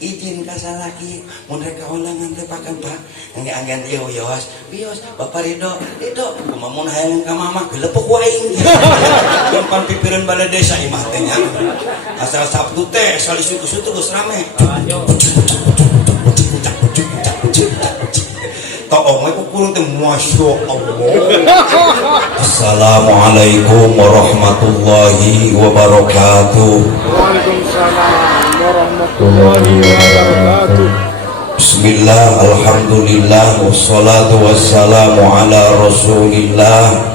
izin ka salaki mun rek kawalangan teh pakan Pak angge-anggean ieu bios Bapak Ridho kumaha hayang ka mama gelepek waing umpan pipireun balai desa imah teh nya asal Sabtu teh salisutu geus rame toong we kukulung teh masyaallah. Assalamualaikum warahmatullahi wabarakatuh. Waalaikumsalam warahmatullahi wabarakatuh. Bismillah, alhamdulillah, wassalatu wassalamu ala rasulillah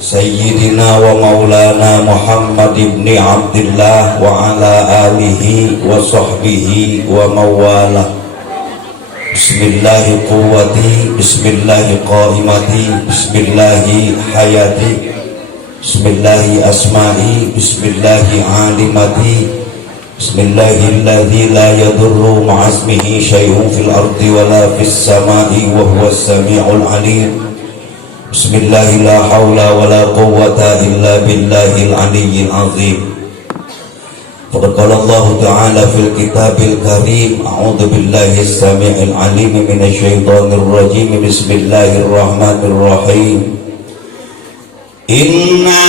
Sayyidina wa maulana Muhammad ibni Abdillah wa ala alihi wa sahbihi wa mawala. Bismillahi quwwati, bismillahi qaimati, bismillahi hayati, bismillahi asma'i, bismillahi alimati, bismillahi alladhi la yadurru ma'asmihi syai'un fil ardi wa la fis sama'i wa huwa as-sami'ul alim. Bismillahi la hawla wa la quwwata illa billahil aliyyil azim. Faqad qala Allah Ta'ala fil kitabil karim a'udzu billahi as-sami'il 'alim minasy syaithanir rajim bismillahirrahmanirrahim Inna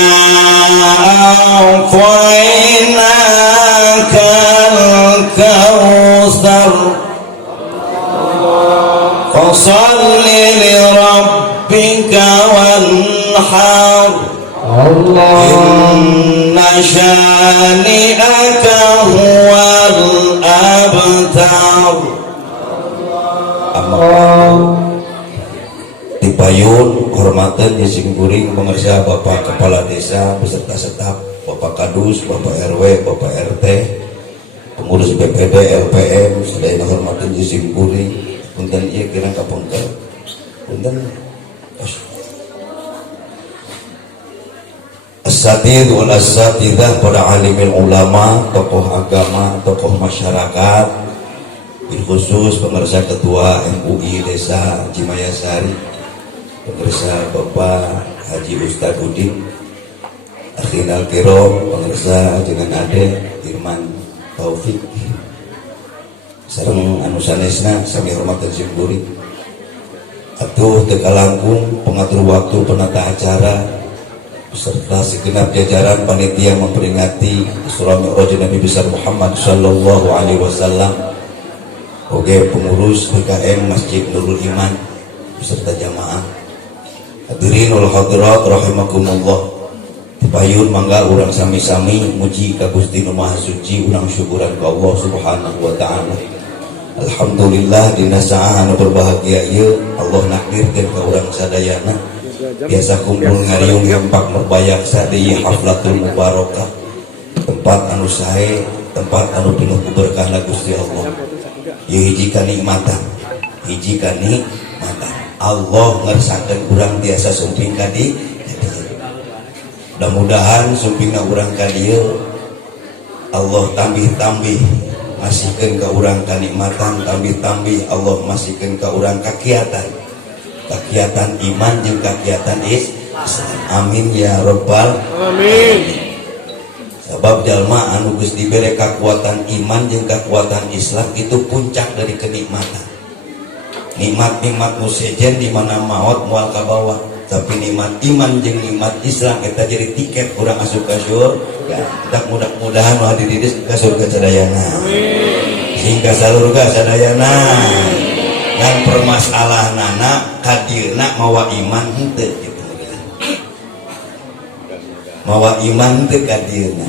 a'tainakal kautsar fashalli li rabbika wanhar Inna syani'aka huwal abtar. Dipayun hormatan jeung kuring pangarsa Bapak Kepala Desa beserta staf, Bapak Kadus, Bapak RW, Bapak RT, pengurus BPD, LPM, sedaya hormatan jeung kuring punten ieu kirang kapengker. Punten As-satid wal as-satidah para alimil ulama, tokoh agama, tokoh masyarakat, khusus pemirsa ketua MUI Desa Cimayasari, pemirsa Bapak Haji Ustadz Udin, Akhinal Kirom, pemirsa dengan Ade Irman Taufik, sareng anu sanesna sami hormat jeung kuring. Atuh teu kalangkung pengatur waktu penata acara beserta segenap jajaran panitia memperingati Isra Mi'raj Nabi besar Muhammad sallallahu alaihi wasallam, oge pengurus PKM Masjid Nurul Iman beserta jamaah hadirin wal hadirat rahimakumullah. Dipayun mangga urang sami-sami muji ka Gusti Nu Maha Suci, urang syukuran ka Allah Subhanahu wa taala. Alhamdulillah dina saah anu berbahagia ieu Allah nakdirkeun ka urang sadayana biasa kumpul ngariung hempak merbayak di haflatul mubarakah, tempat anu sae, tempat anu penuh berkah Gusti Allah. Ieu hiji kanikmatan, hiji kanikmatan Allah ngersakeun urang tiasa sumping ka dieu. Mudah-mudahan sumpingna urang ka dieu Allah tambih-tambih masihkeun ka urang kanikmatan, tambih-tambih Allah masihkeun ka urang kakiatan iman jeung kakiatan Islam. Amin ya rabbal alamin. Sebab jalma anu geus dibere kakuatan iman jeung kakuatan Islam itu puncak dari kenikmatan. Nikmat-nikmat nu sejen di mana maot moal ka bawah, tapi nikmat iman jeung nikmat Islam eta jadi tiket urang asup ka surga. Mudah-mudahan nu hadirin ka surga sadayana. Amin. Sehingga salurga sadayana. Dan permasalahan anak kadirna mawa iman henteu gitu. Mawa iman teu kadirna.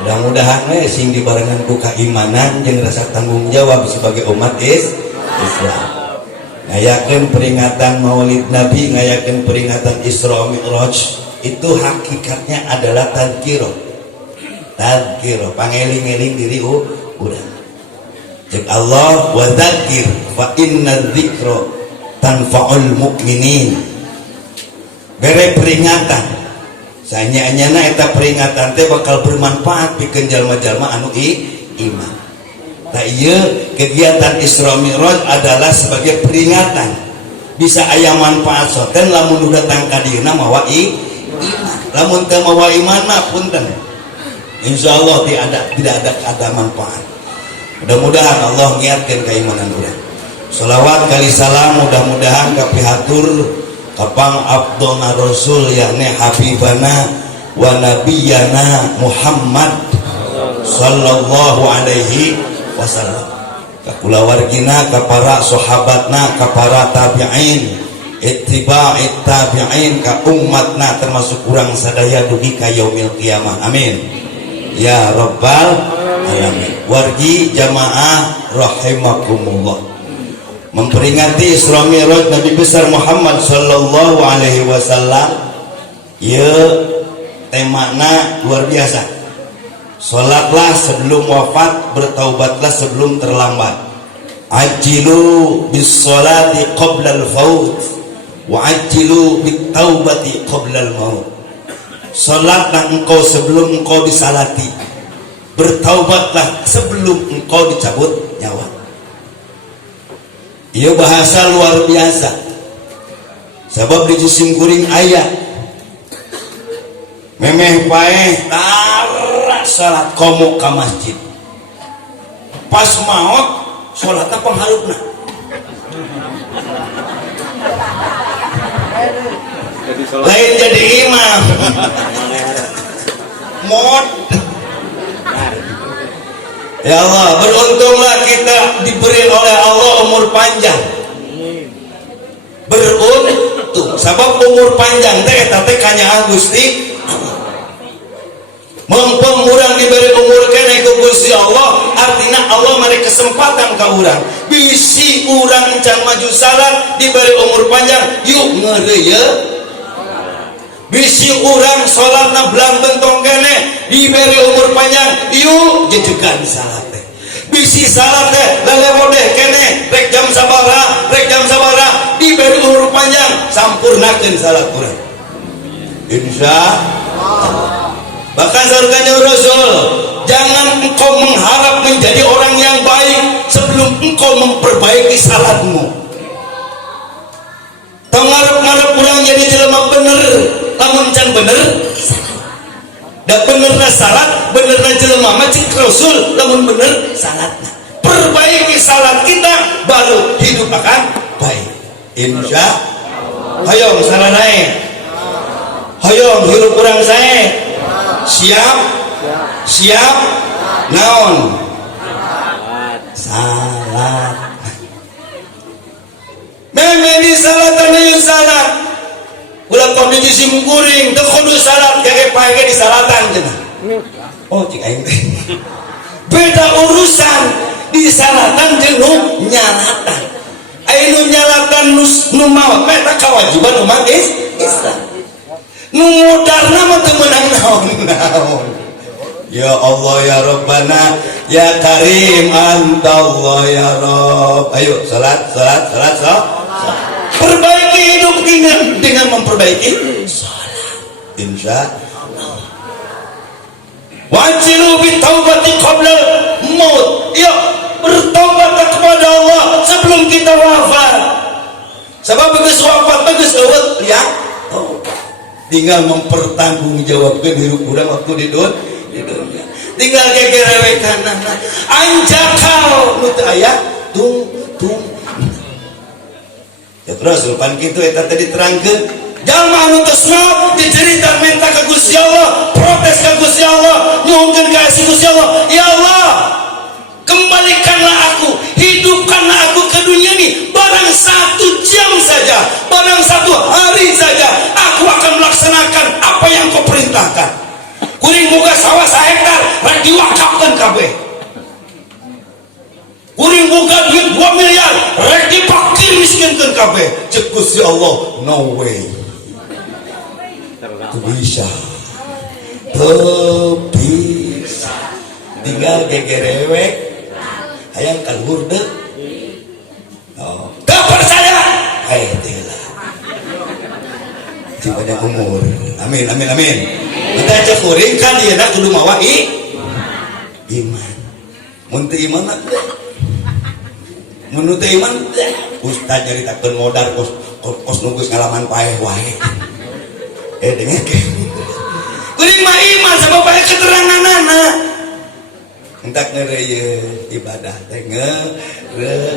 Mudah-mudahan we sing dibarengan ku keimanan jeung rasa tanggung jawab sebagai umat Islam. Ngayakeun peringatan Maulid Nabi, ngayakeun peringatan Isra Mi'raj itu hakikatnya adalah tadzkirah. Pangeling-eling diri urang. Cek Allah wa dzakir fa inna dzikra tanfa'ul mu'minin. Bere peringatan sanya-anyana eta peringatan teh bakal bermanfaat pikeun jalma-jalma anu iman. Tah ieu kegiatan Isra Mi'raj adalah sebagai peringatan. Bisa aya manfaat soten lamun datang ka dieuna mawa iman. Lamun teu mawa iman mah punten. Insyaallah tidak ada manfaat. Mudah-mudahan Allah ngiatkan keimanan urang. Sholawat kali salam mudah-mudahan kapihatur kapang abdona rasul yakni habibana wa nabiyana Muhammad sallallahu alaihi wasallam, ka kulawargina, ka para sahabatna, ka para tabi'in, ittiba'it tabi'in, ka umatna termasuk urang sadaya dugi ka yaumil qiyamah. Amin ya rabbal alamin. Wargi jamaah rahimakumullah, memperingati Isra Mi'raj Nabi besar Muhammad sallallahu alaihi wasallam. Ya temana luar biasa. Salatlah sebelum wafat, bertaubatlah sebelum terlambat. Ajilu bis salati qabla al faut wa ajilu bit taubati qabla al maut. Salatlah engkau sebelum engkau disalati, bertaubatlah sebelum engkau dicabut nyawa. Ia bahasa luar biasa. Sebab di jisim kuring ayat memeh paeh tara salat komo ka masjid, pas maot salatna pangharupna. Lain jadi imam mod. Ya Allah, beruntunglah kita diberi oleh Allah umur panjang. Beruntung sebab umur panjang teh eta teh kanyaan Gusti. Mumpung urang diberi umur kene ku Gusti Allah, artinya Allah mari kesempatan ka urang. Bisi urang can maju salat diberi umur panjang, yuk ngeureuy. Bisi urang salatna belang bentong kene diberi umur panjang, yuk jejegan salat teh. Bisi salat teh lelewodeh kene rek jam sabaraha diberi umur panjang, sampurnakeun salat urang. Insyaallah. Bahkan surganya Rasul, jangan engkau mengharap menjadi orang yang baik sebelum engkau memperbaiki salatmu. Tong ngarep-ngarep urang jadi jelema bener, lamun can bener da benerna salat, benerna jelema mah cik Rasul lamun bener salatna. Perbaiki salat kita baru hidup akan baik. Insyaallah. Hayong saranae. Hayong hirup urang sae. Siap naon salat meme di salatan ayo salat ulah kau di jisim kuring teu kudu salat kage pae di salatan cenah. Oh cik aing teh beda urusan di salatan jeung nu nyalatan. Anu nyalatan nu maot eta kewajiban umat Islam. Nu mudarna mah teu meunang naon-naon. Ya Allah ya Rabbana ya Karim anta Allah ya Rabb. Ayo salat. Perbaiki hidup dengan memperbaiki salat. Insyaallah. Wajilu bitaubati qabla maut. Ya, bertaubat kepada Allah sebelum kita wafat. Sebab geus wafat geus eueuh ya. Tinggal mempertanggungjawabkan hidup urang waktu di dunia. Tinggal gegerewekan anjakal nu teu aya tung. Ya terus pan kitu eta tadi diterangkeun. Jalma anu tresna dicerita minta ka Gusti Allah, protes ka Gusti Allah, nyuhunkeun ka Gusti Allah, ya Allah, kembalikanlah aku, hidupkanlah aku ke dunia ini barang 1 jam saja, barang 1 hari saja, aku akan melaksanakan apa yang kau perintahkan. Kuring boga sawah 1 hektar rek diwakafkeun kabeh. Kuring boga duit 2 miliar rek dipakir miskinkeun kabeh. Ceuk Gusti Allah, no way. Teu bisa. Tinggal gegerewek hayang kaluhur deuk. Oh, teu percaya. Tinggal. Cipada umur. Amin. Kita cek kuring kan dia nak kudu mawa iman. Mun teu iman mah mun teu iman ustaz nyaritakeun modar kos nunggus ngalaman paeh wae. Dengar ke. Kuring mah iman sama paeh keteranganana. entak ngereye ibadah teh ngereye.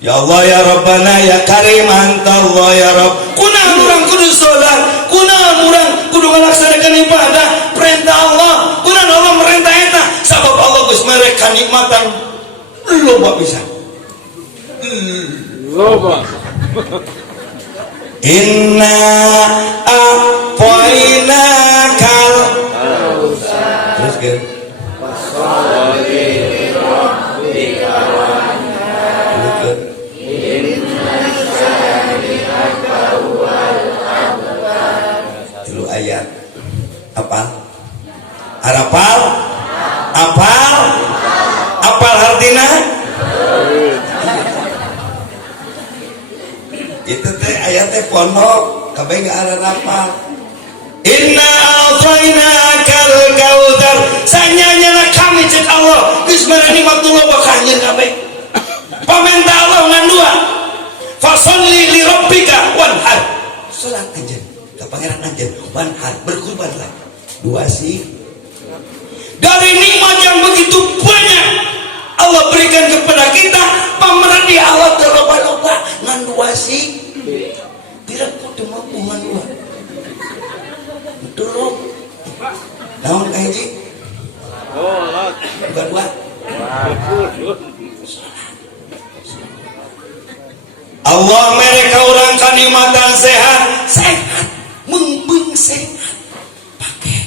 Ya Allah ya Rabbana ya Karim anta Allah ya Rabb. Kunaon urang kudu salat, kunaon urang kudu ngalaksanakeun ibadah perintah Allah. Kunaon Allah merintah eta sabab Allah geus mere kanikmatan loba pisan. Loba. Inna a'tayna kal. Terus kan? Tilu ayat. Apa? Harapal? Apal? Apal hartina? Itu teh ayatnya pondok kabeh nggak ada rapal. Inna a'tainakal kautsar sanyanya kami cek Allah geus mere nikmatullah bakahnya kabeh pamenta Allah ngan dua fasholli li rabbika wanhar salat anjeun ka pangeran anjeun wanhar berkurbanlah dua sih dari nikmat yang begitu banyak Allah berikan kepada kita pameran di Allah terloba-loba ngan dua sih tidak kudu mampu ngan dua betul naon kaji bukan dua Allah mereka orang kanikmatan sehat membeng sehat pakai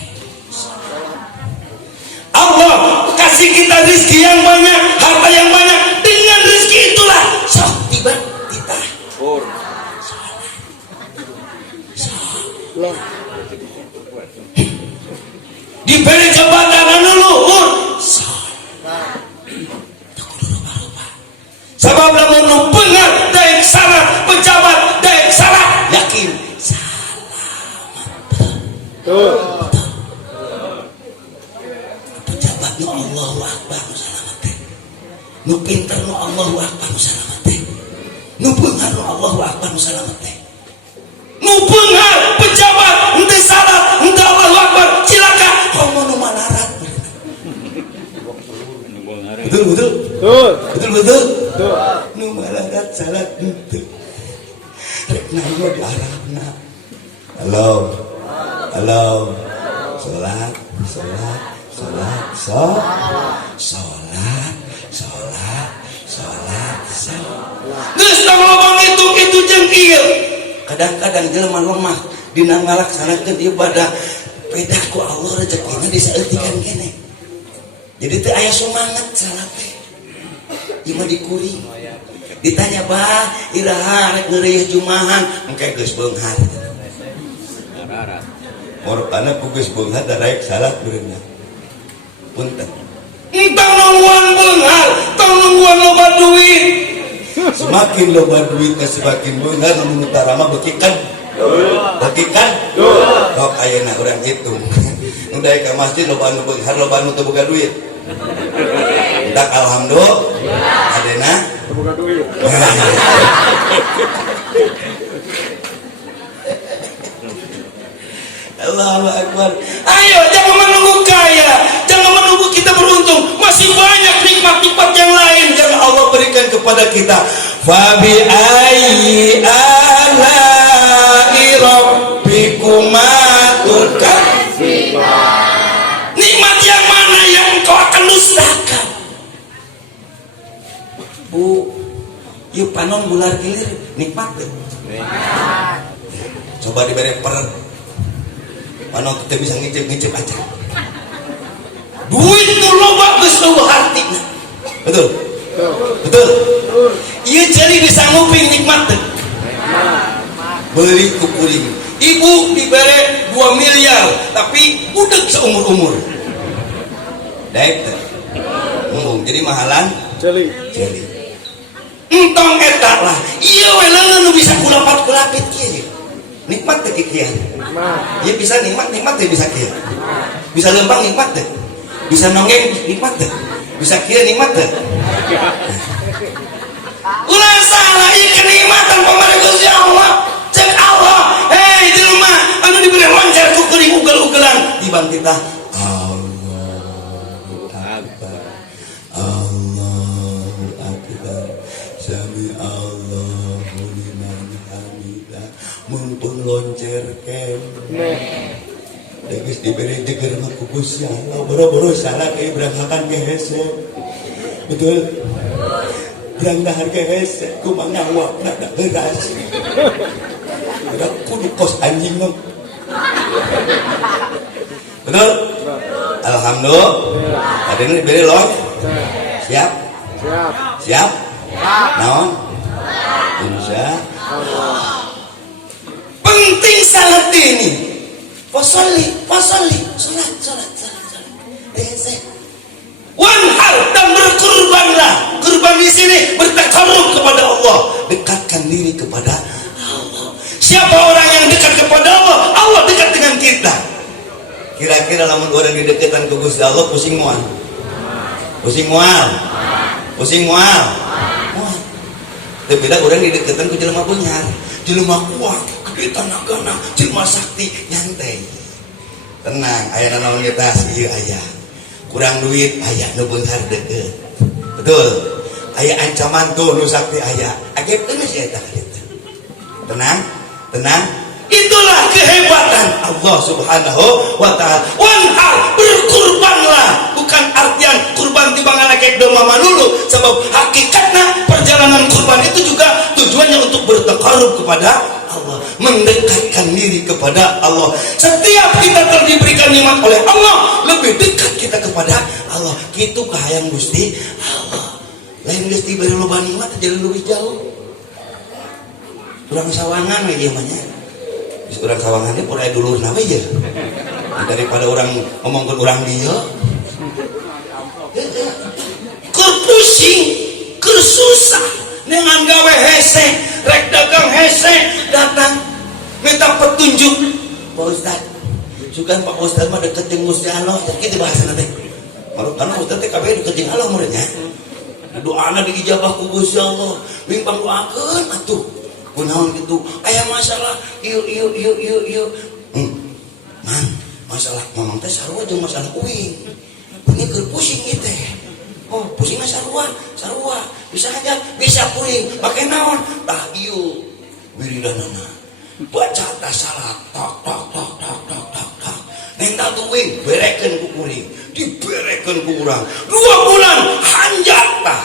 Allah kasih kita rezeki yang banyak harta yang banyak dengan rezeki itulah sok tiba kita diberi jabatan anu luhur sabab lamun nu beungar daek salah pejabat daek salah yakin selamat pejabat nu Allahu Akbar nu salamet teh nu pinter nu Allahu Akbar nu salamet teh nu beungar nu Allahu Akbar nu salamet teh nu beungar pejabat henteu salat henteu Allahu Akbar cilaka komo nu malarat betul nu malarat salat henteu rek naon diarahna halo salat geus tong loba ngitung itu jeung ieu kadang-kadang jelema lemah dina ngalaksanakeun ibadah beda ku Allah rezekina disaeutikan kene jadi teu aya semangat salat teh ieu mah dikuring ditanya bah iraha rek ngeureuyeuh jumahan engke geus beunghar morpana ku geus beunghar da raek salat beureunya punten entang nungguan beunghar tong nungguan loba duit semakin loba duit ka semakin beunghar nu utara mah bekikan kok ayeuna urang hitung nu daek ka masjid loba nu beunghar loba nu teu boga duit dak alhamdulillah adena teu boga duit Allahu Akbar. Ayo jangan menunggu kaya, jangan menunggu kita beruntung. Masih banyak nikmat-nikmat yang lain yang Allah berikan kepada kita. Fabi ayyi ala'i rabbikuma tukadziban. Nikmat yang mana yang engkau akan dustakan? Bu, yuk panon bular gilir nikmat deh. Coba diberi per mana kita bisa ngicip aja duit itu loba geus eueuh hartina betul ieu jadi bisa nguping nikmat teh beli kukuring ibu dibere 2 miliar tapi budek seumur-umur daek teh jadi mahalan jeli entong eta lah ieu we leungeun nu bisa kulapat-kulapit kieu nikmat teh kieu ya bisa nikmat teh bisa kieu bisa lembang nikmat teh bisa nonggeng nikmat teh bisa kieu nikmat teh ulah salah ieu kenikmatan pamari Gusti Allah cek Allah hei di rumah anu diberi loncer ku kuring ugel-ugelan tibang kita Allahu diberi jeger mah ku Gusti Allah boro-boro salah kayak berangkakan ke hese betul berangkahar ke hese ku mangawak nak beras udah kudu kos anjing mah betul alhamdulillah ada ini diberi loh siap siap naon insya penting salat ini Fasali, salat. Wanhar dan berkurbanlah. Kurban di sini bertakarrub kepada Allah, dekatkan diri kepada Allah. Siapa orang yang dekat kepada Allah, Allah dekat dengan kita. Kira-kira lamun orang didekatan ke Gusti Allah pusing moal. Tapi dah orang didekatan ke jelema benyar, jelema kuat. Di tanah-tanah jelma sakti nyantai tenang aya naon kita sih aya kurang duit aya nu beunghar deukeut betul aya ancaman tuh nu sakti aya agepkeun geus eta tenang itulah kehebatan Allah Subhanahu wa taala wanhar berkurbanlah bukan artian kurban timbangan kayak domba manulu sebab hakikatnya perjalanan kurban itu juga tujuannya untuk bertakarrub kepada Allah, mendekatkan diri kepada Allah. Setiap kita diberikan nikmat oleh Allah, lebih dekat kita kepada Allah. Kitu kahayang Gusti Allah. Lain geus diberi loba nikmat jadi lebih jauh. Urang sawangan we ieu mah nya. Geus urang sawangan teh pura dulurna we je. Daripada orang ngomongkeun urang dieu. Keur pusing, keur susah. Dengan gawe hese, rek dagang hese, datang minta petunjuk. Pak Ustad, sukan Pak Ustad mah deket jeung Gusti Allah, jadi bahasa nanti. Kalau karena Ustad teh kabeh deket jeung Allah muridnya. Doana diijabah ku Gusti Allah, bimbang doakeun atuh. Kunaon kitu? Aya masalah, ieu. Man, masalah mamang teh sarua jeung masalah uing. Ini keur pusing ieu teh. Oh, pusingnya sarua, bisa aja, bisa puing, pakai naon, tah ieu, wiridanana, baca tasalah, tok, nenggal tuwing, berekeun ku kuring, diberekeun ku urang, 2 bulan hanjat tah,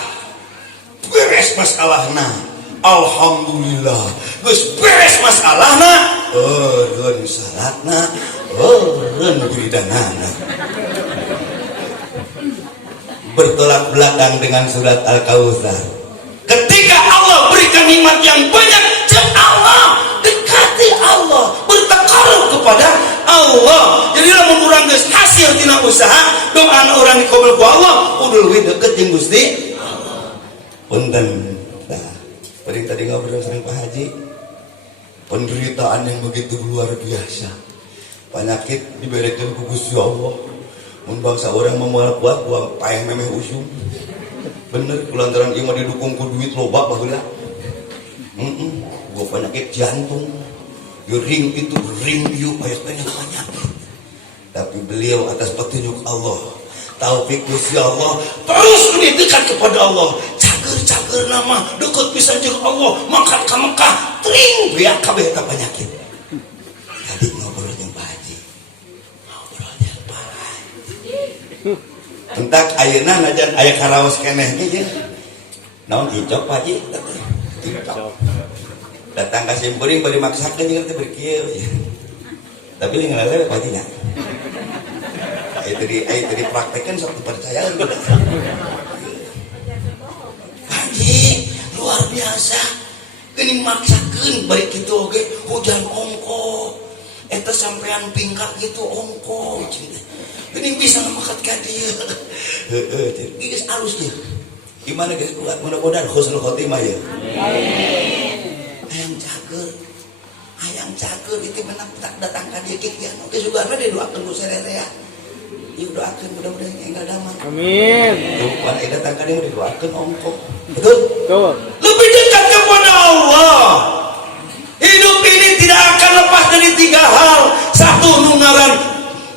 beres masalahna, alhamdulillah, geus beres masalahna, eureun salatna, eureun wiridanana. Bertolak belakang dengan surat Al-Kautsar. Ketika Allah berikan nikmat yang banyak, Allah dekati Allah, bertakarrub kepada Allah. Jadi lamun urang geus hasil tina usaha, doa urang dikabul ku Allah, kudu leuwih deket jeung Gusti Allah. Punten. Nah, tadi ngobrol sama Pak Haji. Penderitaan yang begitu luar biasa. Penyakit diberikan ku Gusti Allah. Mun bangsa orang memual kuat buang payah memeh usum bener kulantaran ieu mah didukung ku duit loba baheula gua penyakit jantung ring itu ring ieu aya penyakit tapi beliau atas petunjuk Allah taufik Gusti Allah terus lebih dekat kepada Allah cager nama dekat pisan jeung Allah mangkat ka Mekah tring beak kabeh eta penyakit tadi ngobrol jeung Pak Haji entak ayeuna najan aya karaos keneh ge naon icok Pak Haji datang ka simpuring bari maksakeun jeung teh bari kieu tapi li ngalele Pak Haji nya aya tadi praktekkeun sok dipercayaan Pak Haji luar biasa geuning maksakeun bari kitu oge hujan ongko eta sampean pingkat gitu ongko geuning bisa ngamakat ka dieu geus alus ieu gimana guys mudah-mudahan husnul khotimah ya amin hayang cager itu menang datang ka dieu kieu oke juga didoakeun ku sererea ieu doakeun mudah-mudahan enggal damai amin tuh pan datang ka dieu didoakeun ongko betul lebih dekat kepada Allah. Hidup ini tidak akan lepas dari 3 hal. 1 nu ngaran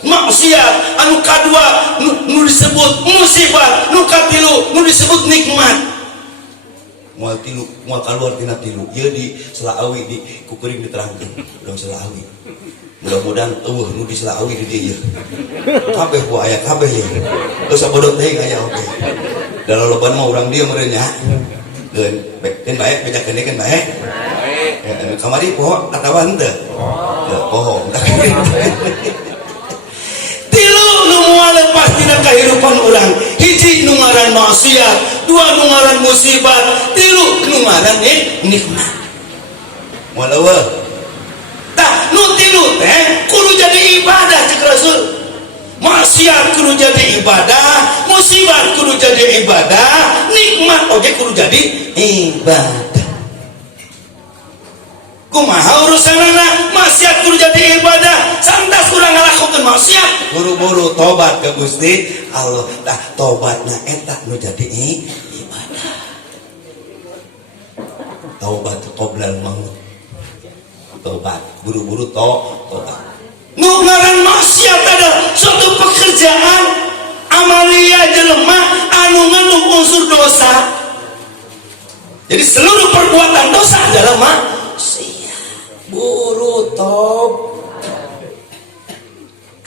maksiat, anu kadua nu disebut musibah, nu katilu nu disebut nikmat. mual keluar tina tilu ieu di Selaawi di kukuring diterangkeun urang Selaawi mudah-mudahan eueuh nu di Selaawi di dieu kabeh ku aya kabeh ye geus sabodot teh aya oge da loloban mah urang dieu meureun nya keun bae bejakeun keun bae kamari poho atawa henteu poho tilu nu moal lepas dina kahirupan urang hiji nu ngaran maksiat dua nu ngaran musibat tilu nu ngaran nikmat moal eueuh tah nu tilu teh kudu jadi ibadah cek Rasul maksiat kudu jadi ibadah musibat kudu jadi ibadah nikmat oge kudu jadi ibadah kumaha urusanana maksiat kudu jadi ibadah santas urang ngalakokeun maksiat buru-buru tobat ke Gusti Allah tah tobatna eta nu jadi ibadah taubat qoblal maut tobat buru-buru tobat nu ngaran maksiat ada suatu pekerjaan amalia jelema anu ngandung unsur dosa jadi seluruh perbuatan dosa adalah maksiat buru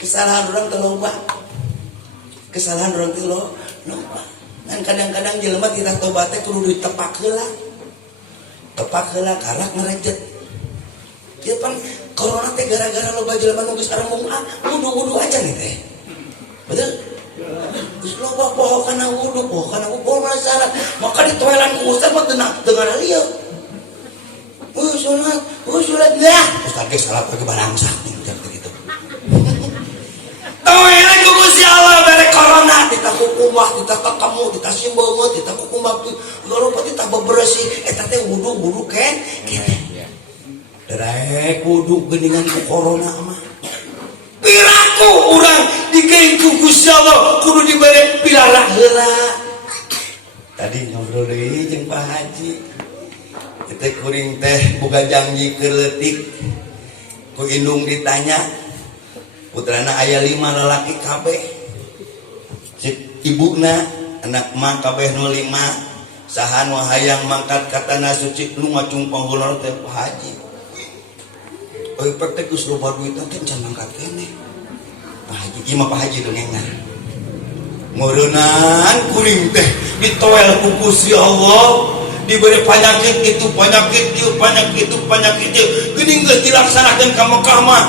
kesalahan orang teloba kesalahan orang teloba dan kadang-kadang jelema tidak tobatnya kudu ditepak heula karak ngerejet dia pan corona teh gara-gara loba jelema nu geus arembung wudu aja nih teh betul geus loba poho kana wudu masalah maka ditoelan ku ustaz mah teu lieu sholat dah ustaz ge salat pagi barangsak jangan begitu toelan ku Gusti Allah bare corona kita hukumah kita kamu kita simbeungeut kita hukumah lalu kita bebersih eta teh wudu ken derek wudu geuningan ku corona mah piraku urang digeung ku Gusti Allah kudu dibere pilara heula tadi ngobrol deui jeung Pak Haji teh kuring teh boga janji keur leutik ku indung ditanya putrana aya 5 lalaki kabeh cik ibuna anak mah kabeh nu 5 saha nu hayang mangkat ka tanah suci nu ngacungpang heula teh Pak Haji euy pek teh geus loba duit teh can mangkat keneh Pak Haji ieu mah Pak Haji dongengna ngeureunnan kuring teh ditoel ku Gusti Allah diberi penyakit itu geuning geus dilaksanakeun ka Mekah mah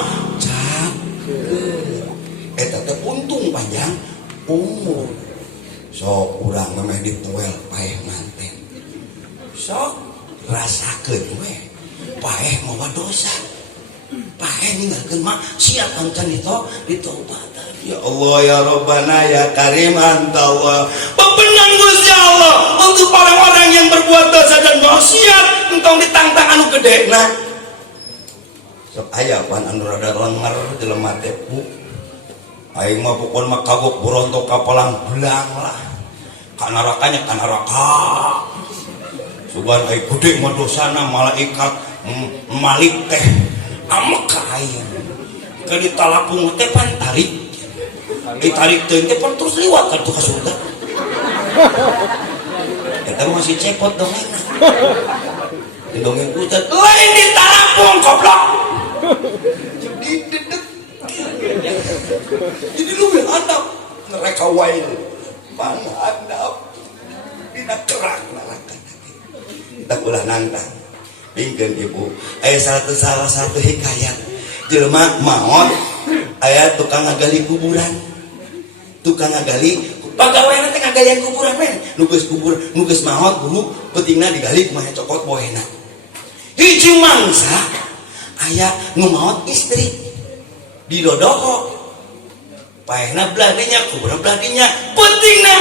eta teh untung panjang umur sok urang meh dituel paeh manten sok rasakeun we paeh mawa dosa paeh ninggalkeun maksiat ancan ditobatan ya Allah ya Rabbana ya Karim anta Allah bebenang Gusti Allah untuk orang-orang yang berbuat dosa dan maksiat entong ditantang anu gedena sok aya pan anu rada lenger jelema teh pu aing mah pokon mah kagok berontok ka palang belang lah ka nerakanya ka neraka sugan ai gede mah dosana malaikat malik teh amek ka aing ka ditalapung teh pan tarik ditarik teuing teh terus liwat ka surga eta masih cepot dongengna dongeng ustaz lain ditalapung goblok jadi lu handap neraka wae mana handap dina kerang neraka tak ulah nantang pingkeun ibu aya salah satu hikayat jelema maot aya tukang ngagali kuburan tukang ngagali pagaweana teh ngagalian kuburan we nu geus maot dulu pentingna digali kumaha cokot boena hiji mangsa aya nu maot istri didodoho paehna belah dinya kuburan belah dinya pentingna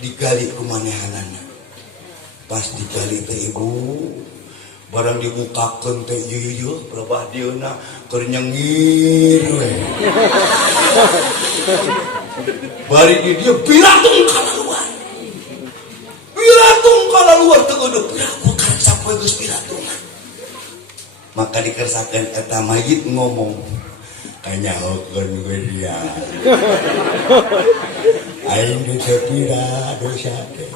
digali kumanehanana pas digali teh ibu barang dibukakeun teh ieu pelebah dieuna keur nyengir we bari di dia biratung kana luar teu eueuh biratung karek sapoe geus biratung maka dikersakeun eta mayit ngomong kanyahokeun we dia aing teh pira dosa teh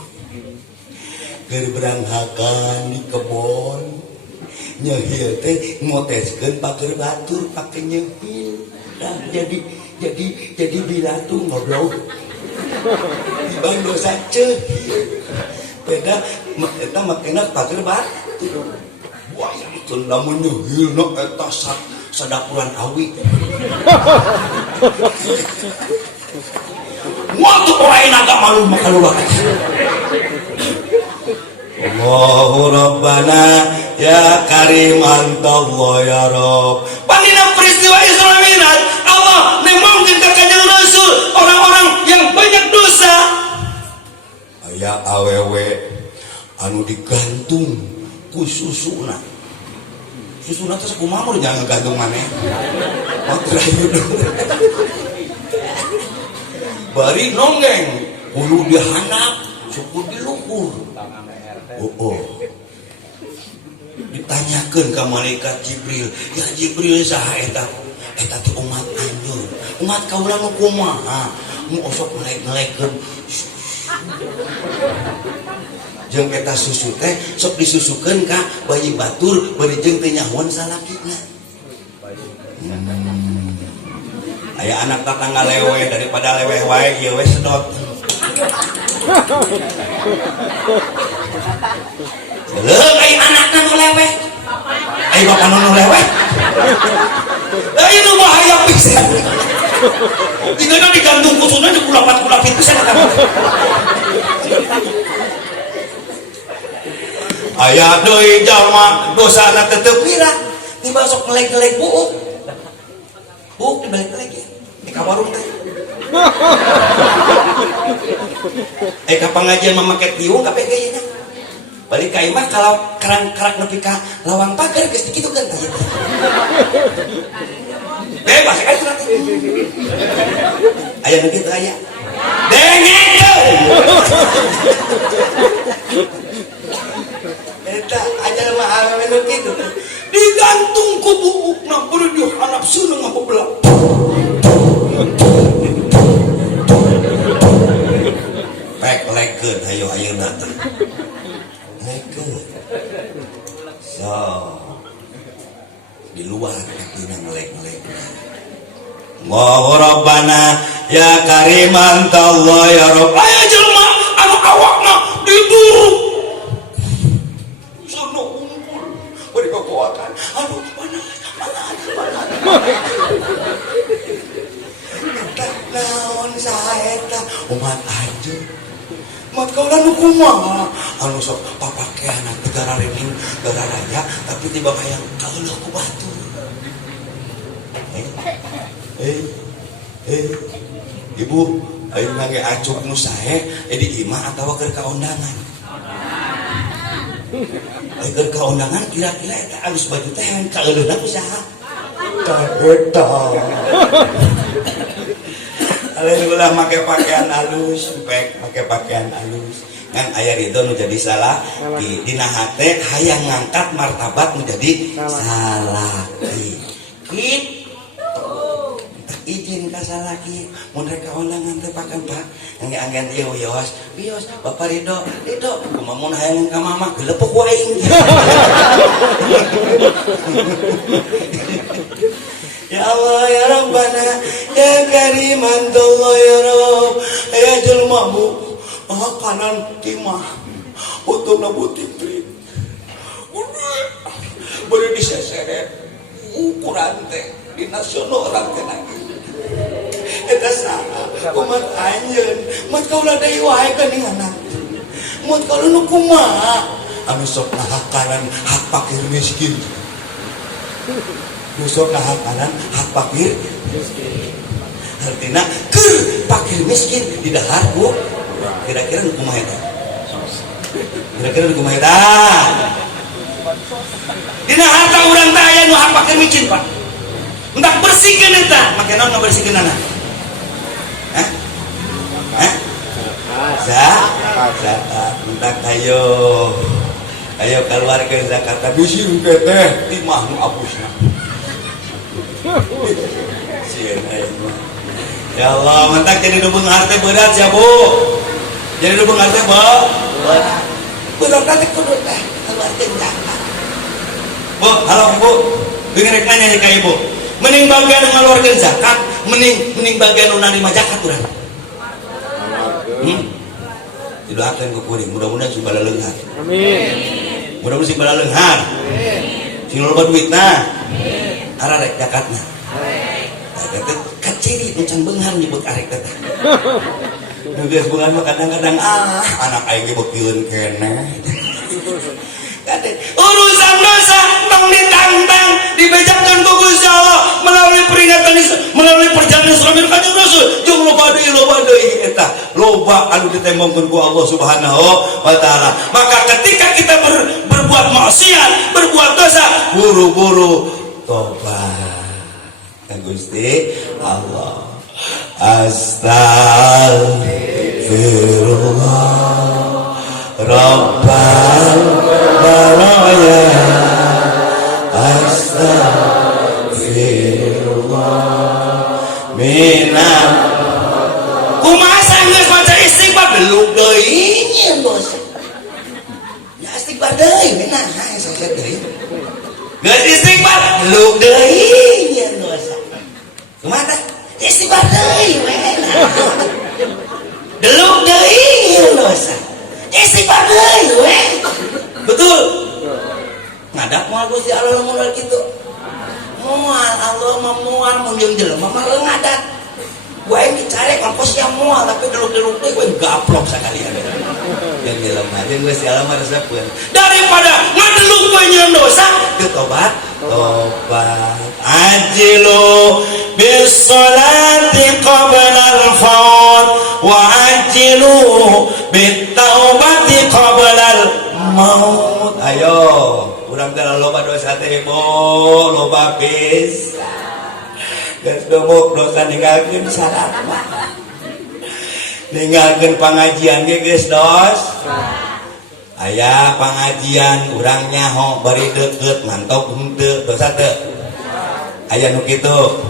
keur beranghakan di kebon nyehil teh ngoteskeun paker batur pake nyehil. Nah, jadi bilatu ngobrol dibang dosa cehil beda eta makena paker batur. Wah itu lamun nyehil no eta sadapuran awi. Waktu orang agak malu makalulah. Allahu Rabbana ya Karim Antallah ya Rabb. Pandina peristiwa Isra Mi'raj Allah nemongkeun ka Kanjeng Rasul orang-orang yang banyak dosa. Aya awewe anu digantung ku susuna. Susuna teh sakumaha mun jangan gantung maneh. Matrayu bari nonggeng hulu dihanap syukur diluhur. Oh ditanyakeun ka malaikat Jibril, ya Jibril saha eta teh umat anjeun umat kaula nu kumaha mu osok ngelek-ngelekeun jeung eta susu teh sok disusukeun ka bayi batur bari jeung teh nyahoan salakina. Aya anak tatangga lewe daripada leweh wae ieu we sedot. Leung aya anakna nu leweh. Aya bapana nu leweh. Aya nu bahaya pisan. Tinggalna digantung kusuna dikulapat-kulapit pisan eta. Aya deui jalma dosana tetep pira, tiba sok ngelek-ngelek buuk. Buuk dibalik-balik ya. Di kawarung teh. Ka pengajian memakai tiung kabeh gayana. Balik ka imah kalau kerang-kerang nepi ka lawang pagar geus dikitukeun tah. Bebas kan surat. Aya nu kitu aya. Dengekeun. Eta ajar mah awewe nu kitu. Digantung ku buukna beureum dihanap seuneu ngabeblak. Lekeun hayu ayeuna teh. Lekeun. So. Di luar kapina ngelek-ngelek. Allahu Rabbana ya Karim Antallah ya Rabb. Aya jelema anu awakna diduruk. Sono unggul. Bari kekuatan. Aduh mana. Naon saha eta umat anjeun. Umat kaula nu kumaha anu sok papakean negara rening negara raya tapi tiba hayang kaeulah ku batur. Ibu ayo ngage acuk nu sae di imah atawa keur kaundangan. Ayo keur kaundangan kira-kira eta alus baju teh kaeuleuna ku saha? Tah eta. Alhamdulillah make pakaian halus, make pakaian halus. Ngan aya itu nu jadi salah dina hate hayang ngangkat martabat nu jadi salaki. Kitu. Izin ka salaki mun rek kaundangan teh pakan Pak. Angge-anggean ieu bios Bapak Ridho kumaha mun hayang ka mama gelepek wae. Ya Allah ya Rabbana ya Karim Antallah ya Rabb. Ya jelema mu kanan timah utuna butik trik. Bari diseseret ukuran teh di nasional orang teh nangis. Eta saha umat anjeun mat kaula deui wae geuninganna. Mut kaula nu kumaha anu sok ngahakaran hak fakir miskin. Besok kahanan hak fakir miskin. Artinya keur fakir miskin di daharku. Kira-kira nu kumaha eta? Kira-kira nu kumaha eta? Dina harta urang teh aya nu hak fakir miskin, Pak. Entak bersihkeun eta, make naon ngabersihkeun anak? Zakat. Entak ayo keluarga zakat bisi teh timah nu apusna. Ya Allah, mentak jadi dubung harta berat ya Bu. Jadi dubung harta berat. budak nanti kudu teh keluarkan zakat. Bu, halo bu, dengerin nanya ka ibu. Mending bagian ngeluarkan zakat, mending bagian nerima zakat urang. Tidak akan ke kuring, mudah-mudahan si bala leunghar. Amin. Mudah-mudahan si bala leunghar. Si loba duitna. Arek zakatna. Eta kaciri nu can beunghar nyebut arek teh. Nu geus beunghar mah kadang-kadang anak aing ge beukeun keneh. Urusan dosa tong ditantang dibejakan ku Gusti Allah melalui peringatan melalui perjalanan Islam Kanjeng Rasul jeung loba deui eta loba anu ditembongkeun ku Allah Subhanahu wa taala. Maka ketika kita berbuat maksiat, berbuat dosa, buru-buru tobat ka Gusti Allah. Astagfirullah Rabbal baraya astagfirullah minam kumaha sanggeus maca istighfar beluk deui nya bos ya istighfar deui minah saya deui geus istighfar beluk deui nya bos kumaha teh istighfar deui minah beluk deui nya bos istighfar deui we. Betul. Ngadak moal Gusti Allah moal kitu. Moal Allah moal mun jeung jelema mah ngadak. Wae dicari ongkos yang moal tapi deluk-deluk deui we gaplok sakalian. Yang jelema jeung Gusti Allah mah resepkeun. Daripada ngadeluk we nyeun dosa, teu tobat. Tobat. Ajilu bis salati qabla al-fawt wa ajilu bit taubati qabla al-maut. Ayo, urang teh loba dosa teh bo, loba pisan. Geus domok dosa ninggalkeun syarat mah. Ninggalkeun pangajian ge geus dosa. Aya pangajian urang nyaho bari deukeut mantau henteu dosa teu? Aya nu kitu.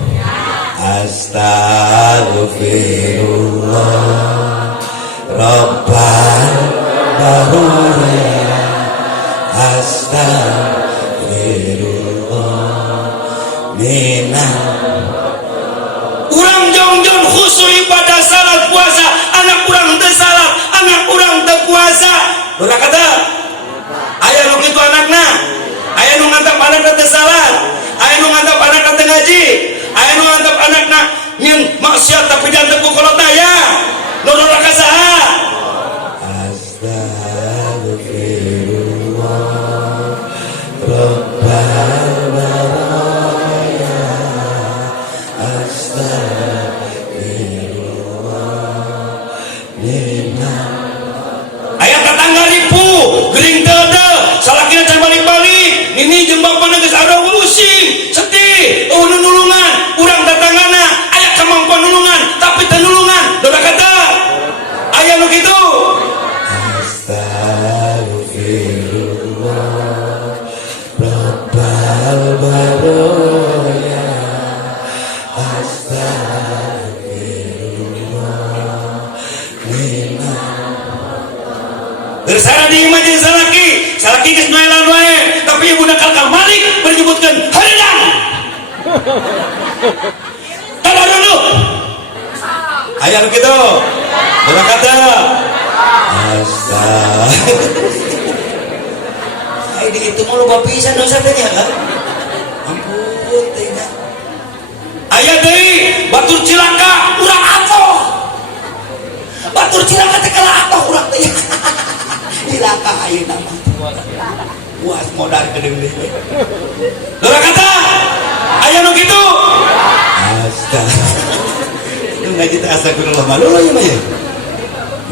Astagfirullah Rabbal baraya astagfirullah minal urang jongjon khusyuk ibadah salat puasa anak urang teu salat anak urang teu puasa udah kata aya nu kitu anakna aya nu ngantap anakna teu salat aya nu ngantap anakna teu ngaji aya nu ngantap anakna nyen maksiat tapi jangan teu kolot aya nu ka saha astagfirullah rabbal baraya astagfirullah aya tetangga ripu gering dada salakina can balik-balik nini jeung bapana geus ada pusing sedih nulungan urang tetanggana aya kemampuan nulungan tapi teu nulungan dosa kata aya nu kitu astagfirullah rabbal baraya astagfirullah bersara di imah jeung salaki geus maelan wae tapi ibu nakal malik menyebutkan haridang tada dulu aya nu kitu urang kata ai di itu mah loba pisan dosa teh nya ampun teh nya aya deui batur cilaka urang atoh batur cilaka teh kala atoh urang teh cilaka ayeuna mah puas modal gede deui urang kata aya nu kitu astaga ngaji teh astagfirullah malu nya mah ya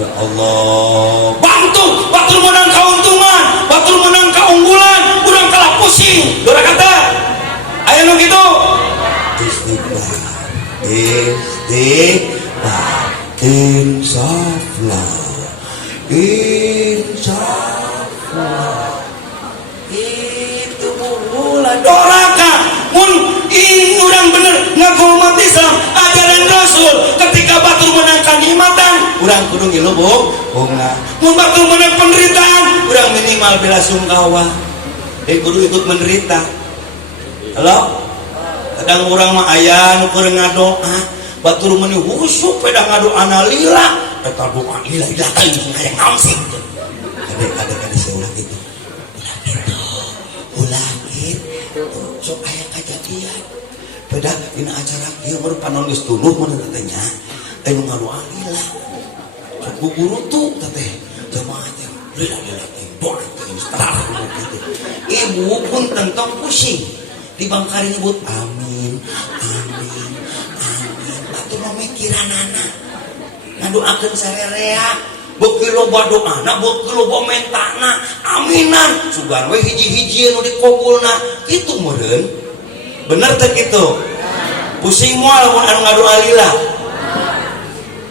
ya Allah bantu batur menang kauntungan batur menang kaunggulan urang kalah pusing urang kata aya nu kitu istighfar insyaallah itu bulan doraka mun ing urang bener ngaku umat Islam ajaran Rasul ketika batur menang kanikmatan urang kudu ngilu bunga mun batur menang penderitaan urang mal bela sungkawa kudu ikut menderita. Halo kadang orang mah aya nu keur ngadoa batur meuni husuk peda ngadoana lila eta doa lila teh hayang naon sih ada seulah gitu ulah gitu sok aya kajadian peda dina acara ieu meureun panon geus tuluh mun katanya anu ngadoa lila sok guru tuh teh jamaah teh lila teh doa teh ustaz gitu ibu pun tentang pusing di bangkari nyebut amin amin amin atuh mah mikiranana ngadoakeun sarerea beuki loba doana beuki loba mentana aminan sugan we hiji-hiji anu dikabulna kitu meureun bener teh kitu pusing moal mun anu ngadoa lila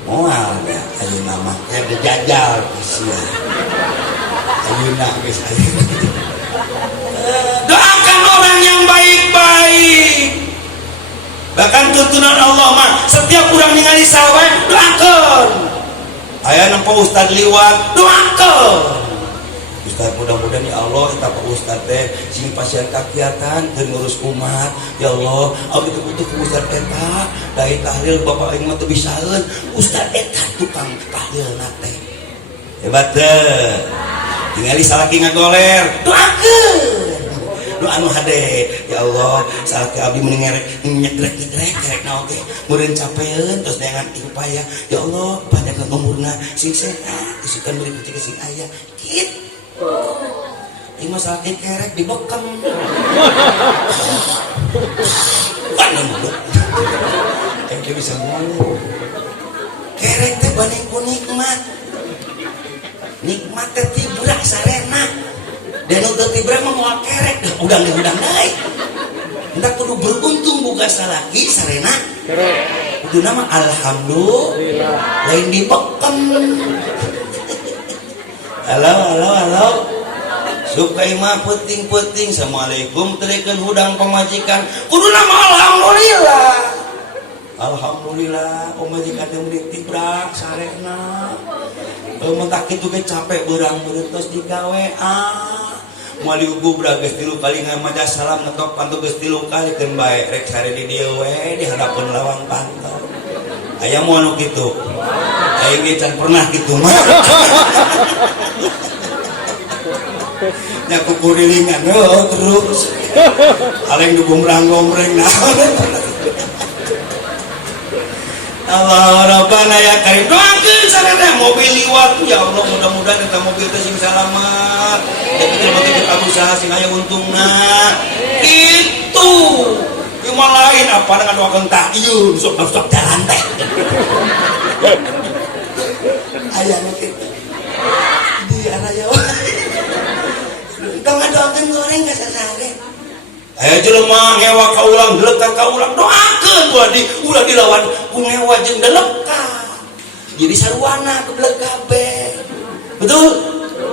moal ya ayeuna mah kayak dijajal sia ayeuna geus ayeuna doakan orang yang baik-baik. Bahkan tuntunan Allah mah setiap orang ningali sahabat doakan. Aya nampa ustad liwat doakan. Ustad mudah-mudahan ya Allah eta Pak Ustad teh sing pasien kakiatan keur ngurus umat. Ya Allah, abdi teh butuh ku ustad eta. Dai tahlil Bapak aing mah teu bisaeun. Ustad eta tukang tahlilna teh. Hebat teh. Tingali salaki ngagoler doakeun. Doa anu hade ya Allah salaki abdi meuning nyegrek na oge meureun capeun terus dengan upaya ya Allah panjangkeun umurna sing sehat isukan beri rezeki sing aya kitu ieu mah salaki kerek dibekem kan mulut engke bisa ngomong kerek teh banding ku nikmat teh tibrak sarena dan udah tibrak mah moal kerek dah udang deui hendak kudu beruntung buka salaki sarena kerek kudu nama alhamdulillah lain dibekem halo sukai mah penting assalamualaikum terikeun hudang pamajikan kudu nama alhamdulillah pamajikan teh meuli tibrak sarena mentak kitu ge capek beurang beurang digawe mali gubra geus 3 kali ngamaja salam ngetok pantau geus 3 kali keun bae rek sare di dieu we di hadapan lawang pantau aya moal nu kitu aing ge can pernah kitu mah nya kukurilingan terus aleng digombrang-gombreng naon Allah Rabbana ya Karim doakeun sareng mobil liwat ya Allah mudah-mudahan eta mobil teh sing salamat jadi terbatik usaha sing aya untungna itu ieu mah lain apa ngadoakeun tah ieu sok jalan teh aya nu kitu di araya tong ngadoakeun goreng ka sasare aya jelema ngewa ka ulang deleka ka ulang doakeun ulah dilawan ku ngewa jeung deleka jadi sarwana kebeleg kabeh betul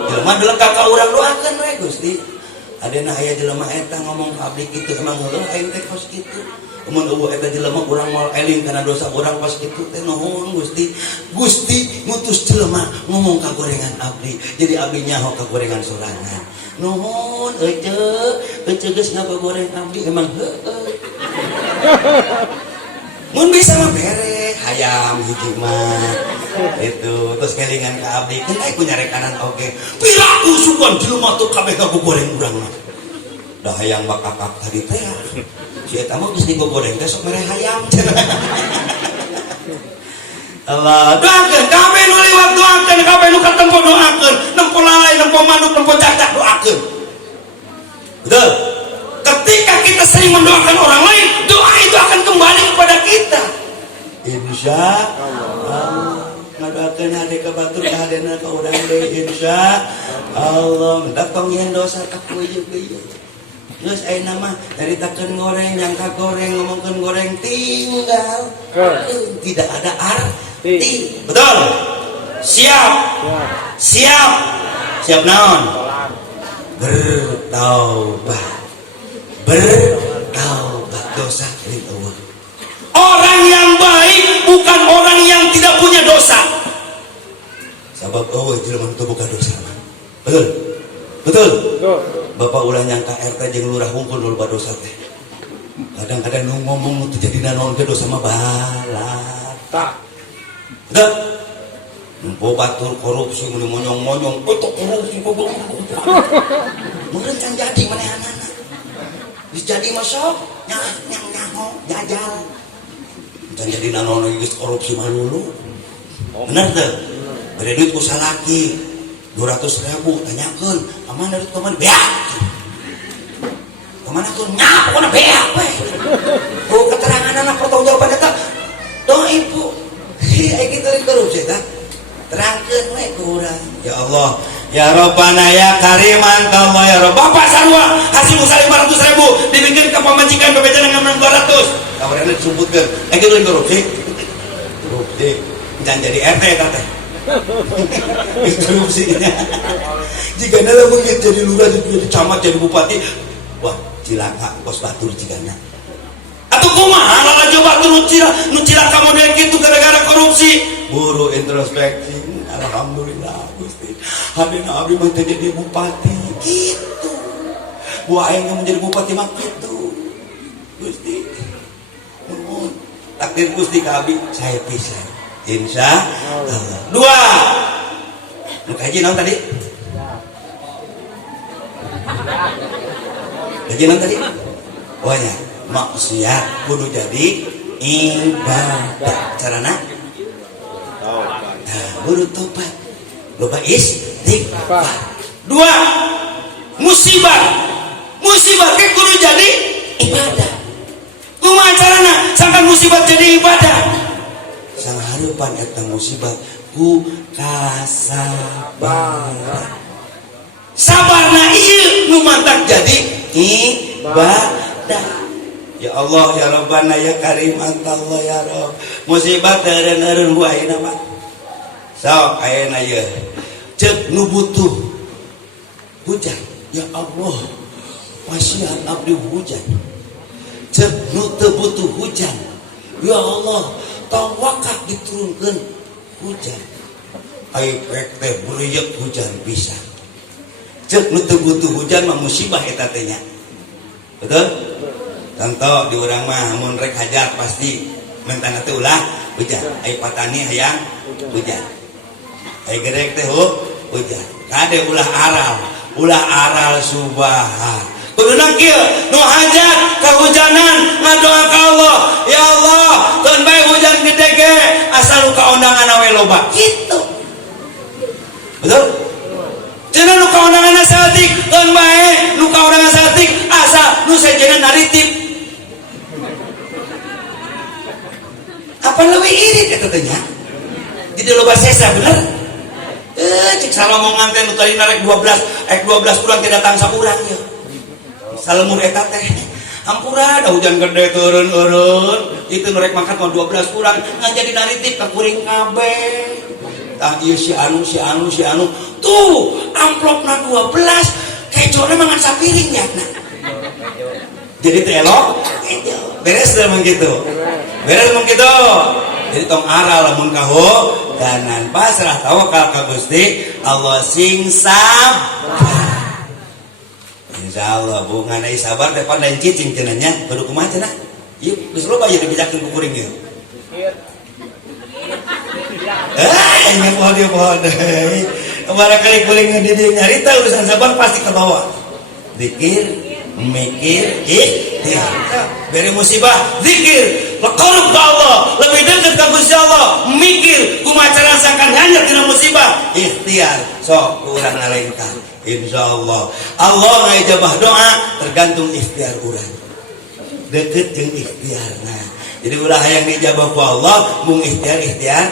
jelema deleka ka urang doakeun we Gusti adena aya jelema eta ngomong ka abdi kitu emang heueuh aing teh kos kitu mun eueuh eta jelema urang moal eling kana dosa urang pas kitu teh nuhun Gusti ngutus jelema ngomong ka gorengan abdi jadi abdi nyaho ka gorengan sorangan nuhun ece geus ngagoreng abdi emang heueuh mun bisa mah bere hayam hiji mah itu terus kelingan ka abdi keun aya kunyarekanan oge piraku sugan jelema teu kabeh ngagoreng urang mah da hayang bakakak tadi teh si eta mah geus digoreng teh sok mere hayam Allah doakeun kabeh nu liwat doakeun kabeh nu katempo doakeun nempo lalai nempo manuk nempo cacak doakeun betul ketika kita sering mendoakan orang lain doa itu akan kembali kepada kita insya Allah ngadoakeun hade ka batur ka hadena ka urang deui insya Allah mendak tongieun dosa ka kueuk terus ayeuna mah nyaritakeun goreng yang ka goreng ngomongkeun goreng tinggal tidak ada arti betul siap naon bertaubat dosa dari Allah. Orang yang baik bukan orang yang tidak punya dosa. Sabab jelema itu bukan dosa. Betul. Betul? Betul. Bapak ulah nyangka RT jeung lurah hungkul loba dosa teh. Kadang-kadang nu ngomong nu teu jadi naon ge dosa mah balat. Tak. Betul? Empo batur korupsi mun monyong-monyong, otak korupsi goblok. Mungkin can jadi manehanana. Geus jadi mah sok nyang jajal. Can jadi naon geus korupsi mah lulu. Bener teu? Bere duit ku salaki 200.000 tanyakeun, "Amana duit ka mana?" "Beak." "Ka mana tuh?" "Nya, pokona beak we." Oh, keteranganna pertanggungjawaban eta. Doa ibu. Ai kitu korupsi tah. Terangkeun we ku urang. Ya Allah, ya Rabbana ya Kariman Allah ya Rabb. Bapak sarua hasil usaha 500.000 dibikin ke pamajikan bebejan dengan 200. Kawarana disebutkeun. Ai kitu korupsi. Korupsi. Jangan jadi RT eta teh. Korupsinya. Jika lamun jadi lurah, jadi camat, jadi bupati, wah cilaka kos batur jigana. Atuh kumaha lalajo batur nu cilaka model kitu gara-gara korupsi? Buru introspeksi. Alhamdulillah Gusti. Hadina abdi mah teh jadi bupati gitu. Bu aing menjadi bupati mah kitu. Gusti. Nuhun. Takdir Gusti ka abdi saya pisan. Insya Allah. 2. Lu kaji naon tadi? Kaji naon tadi? Pokoknya maksiat kudu jadi ibadah. Carana? Nah, kudu tobat. Loba istighfar. 2. Musibah. Musibah ke kudu jadi ibadah. Kumaha carana sampai musibah jadi ibadah? Sang harapan eta musibah ku kasabaran. Sabarna ieu nu mantak jadi ibadah. Ya Allah ya Rabbana ya Karim Allah ya Rabb. Musibah teureun-eureun ku ayeuna mah. Sok ayeuna ieu. Ceuk nu butuh hujan. Ya Allah. Wasiat abdi hujan. Ceuk nu teu butuh hujan. Ya Allah. Tawakak diturunkan hujan. Ai pek teh beureuyeuk hujan pisan. Ceuk nu teu butuh hujan mah musibah eta teh nya. Betul? Contoh di urang mah mun rek hajar pasti mentana teh ulah hujan. Ai patani hayang hujan. Ai gerek teh hujan. Kade ulah aral subahan. Kuduna kieu nu hajat kahujanan ngadoa ka Allah, ya Allah, keun bae hujan gede ge asal nu kaondangan we loba. Kitu. Betul? Cenah nu kaondangan saeutik, keun bae nu kaondangan saeutik asal nu sejenna naritip. Apa leuwih irit eta teh nya? Jadi loba sesa bener? Cik salamongan teh nu tadi narek 12 urang teh datang sakurang ieu. Salemur eta teh hampura da hujan gede turun itu norek mangkat mau 12 kurang ngan jadi naritip ka kuring kabeh. Tah ieu si anu tuh amplopna 12 kecona mangan sapiring nyatna. Jadi teh elok beres teh mung kitu. Jadi tong aral lamun kahodanan pasrah tawakal ka Gusti Allah sing sabar. Insyaallah bungan ai sabar depan lain cicing cenanya kudu kumaha cenah? Ieu geus loba ieu dibijakeun ku kuring ieu. Ingat pohon deui. Barangkali kuring di dieu nyarita urusan sabar pasti ke bawah. Zikir, mikir, ikhtiar. Beri musibah, zikir, laqarub ka Allah, lebih dekat ka Gusti Allah, mikir kumaha cara sakan hanya tina musibah, ikhtiar. Sok urang nalengkan. Insyaallah Allah ngajabah doa tergantung ikhtiar urang. Deket jeung ikhtiarna. Jadi ulah hayang dijabah ku Allah mung ikhtiar aja.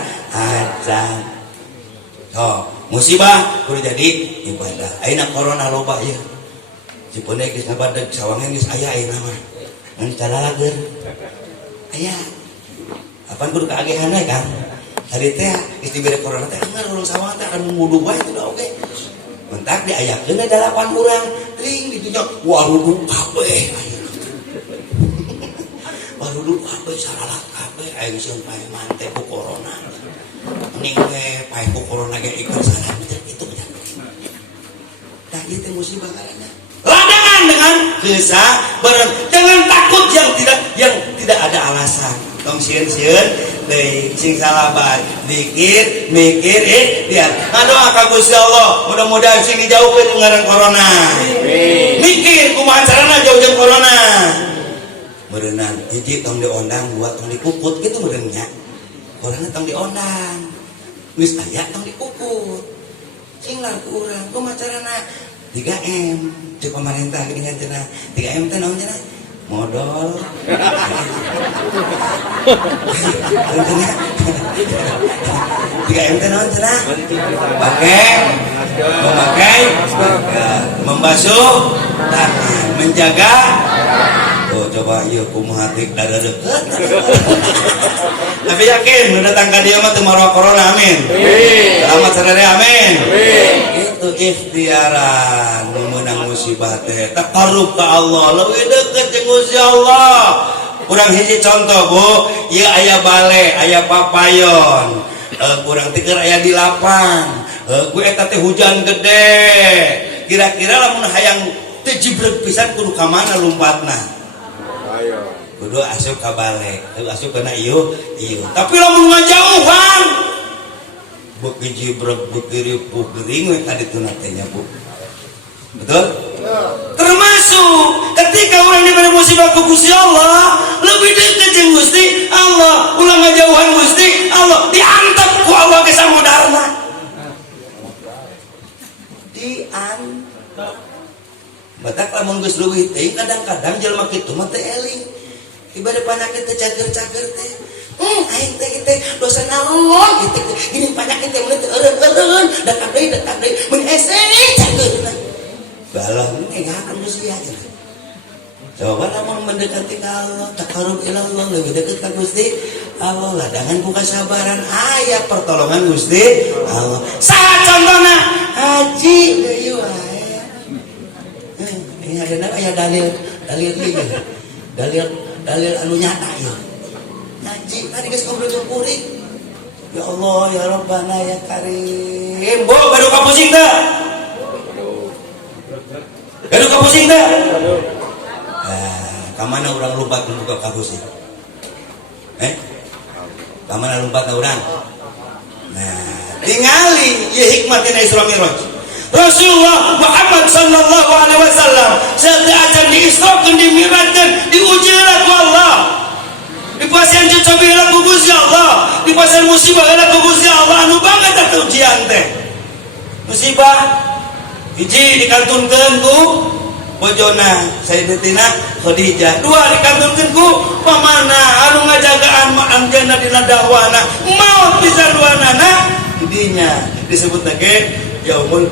Oh, musibah kudu jadi ibadah. Ayeuna corona loba ieu. Cipeuneuh geus ngabadeg sawangan geus aya ayeuna mah. Ngan calalageun. Aya. Apan kudu kaagehan we Kang. Hari teh geus dibere corona teh anggar urang sawangan teh akan ngudug wae teh oge. Mentak diayakeun 8 urang ting ditunjuk warudu kabeh warudu kabeh saralat kabeh aing seun pae mante ku corona ning we pae ku corona ge ikut salah betul itu betul. Tah ieu teh musibah ngaranna. Ladangan dengan kesabaran, jangan takut yang tidak ada alasan. Tong sieun-sieun deui sing salabat, zikir, mikir, ikhtiar. Ngadoa ka Gusti Allah, mudah-mudahan sing dijauhkeun ngaran corona. Mikir kumaha carana jauh-jauh corona. Meureunnan hiji tong diondang, dua tong dikukut kitu meureun nya. Corona tong diondang. Geus aya tong dikukut. Sing lar ku urang kumaha carana? 3M di pemerintah gini cenah 3M teh naon cenah modal 3M teh naon cenah memakai membasuh tangan menjaga coba ieu kumaha teh dada deukeut tapi yakin udah datang ka dieu mah teu maroa corona amin selamat sadaya amin itu ikhtiaran memenang musibah teh taqarrub ka Allah leuwih deukeut jeung Gusti Allah. Urang hiji contoh Bu, ieu aya bale aya papayon urang teh keur aya di lapang ku eta teh hujan gede kira-kira lamun hayang teu jibreg pisan kudu ka mana lompatna kudu asup ka bale asup kana ieu tapi lamun ngajauhan beuki jibreg beuki ripuh geuring we ka ditu teh nya Bu. Betul? Termasuk ketika orang diberi musibah ku Gusti Allah lebih dekat jeung Gusti Allah, ulah ngajauhan Gusti Allah diantep ku Allah ke samudarna. Diantep. Batak lamun geus leuwih teh kadang-kadang jelema kitu mah teh eling. Ibadah panyakit teh cager-cager teh. Aing teh dosa naon gitu. Gini panyakit teh mun teu eureun dekat deui mun hese cagerna. Balah nengakan Gusti aja. Coba lamun mendekati ka Allah, taqarrub ila Allah, lebih dekat ka Gusti Allah, ladangan ku kasabaran, aya pertolongan Gusti Allah. Saha contohna? Haji deui wae. Ini aya dalil anu nyata ieu. Haji tadi geus kudu kuring. Ya Allah, ya Rabbana, ya Karim. Bo, baru ka pusing teh. Gaduh ka pusing teh. Kamana urang lompat membuka ka pusing? Kamana lompatna urang? Nah, tingali ieu hikmah tina Isra Mi'raj. Rasulullah Muhammad sallallahu alaihi wasallam saat diisrakeun dimi'rajkeun diujian ku Allah. Dipasieun coba ku Gusti Allah, dipasieun musibah ku Gusti Allah anu banget eta ujian teh. Musibah hiji dikantunkeun ku bojona Sayyidatina Khadijah, dua dikantunkeun ku pamana anu ngajagaan ma'amjana dina dakwana maut pisaruanana didinya disebut ge yaumul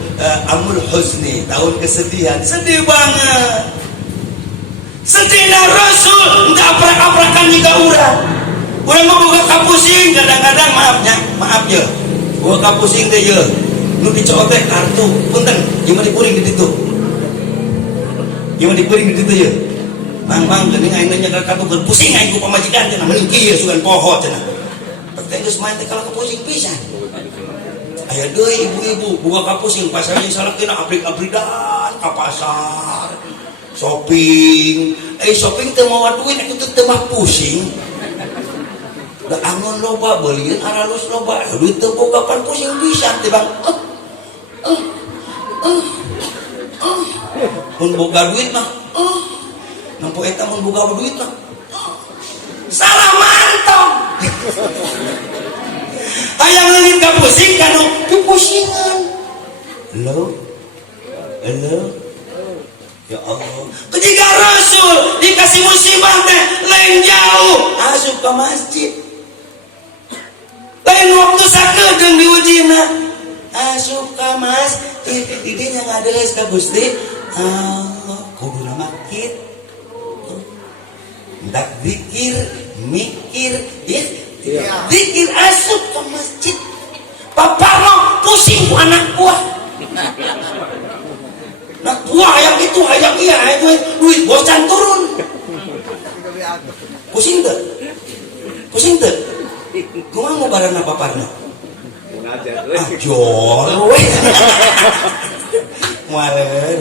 amul huzni, tahun kesedihan, sedih banget. Sedihna Rasul teu aprak-aprakan jiga urang mah boga kapusing kadang-kadang maaf ye boga kapusing teh ye nu dicoot teh kartu punten ieu mah dipuring di ditu ye mang geuning aing nya kartu keur pusing aing ku pamajikan cenah meuning kieu sugan poho cenah teh geus main teh kalau kapusing pisan aya deui ibu-ibu boga kapusing pasarnya salakina abrik-abridan ka pasar shopping teu mawa duit aku teu mah pusing da angon loba beulieun aralus loba duit teu boga pan pusing pisan teh Bang mun boga duit mah nampu eta mun boga duit mah salah mantong hayang leungit ka pusing kanu pusingan lo ya Allah, ketika Rasul dikasih musibah teh lain jauh asup ke masjid, lain waktu sakedeung diujina asup ke masjid, didinya ngadeus ka Gusti Allah kudu nama kitu hendak zikir mikir zikir asup ke masjid paparno pusing ku anak buah nak buah hayang itu hayang iya hayang duit bosan turun pusing teu kumaha mau barana paparna ajol mualeur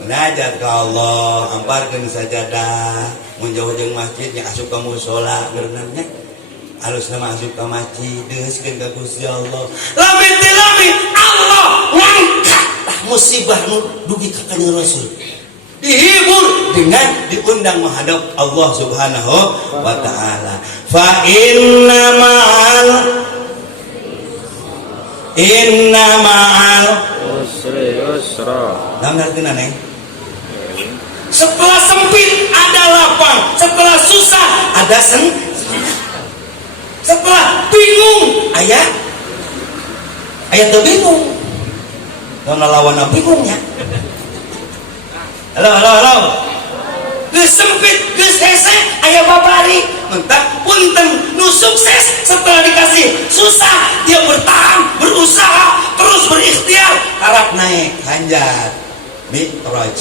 munajat ka Allah amparkeun sajadah mun jauh jeung masjidnya asup ka mushola berenangnya halus nama asup ka masjid deuskeun ka Gusti Allah lamin teh lamin Allah ngangkat musibah nu dugi ka kanjeng Rasul dihibur dengan diundang menghadap Allah Subhanahu wa taala fa inna ma'al usri usra. Dalam artinya nih setelah sempit ada lapang, setelah susah ada setelah bingung ayat tuh bingung karena lawan bingungnya halo geus sempit geus hese aya babari mentak punten nu sukses setelah dikasih susah dia bertahan berusaha terus berikhtiar harap naik hanjat mi'raj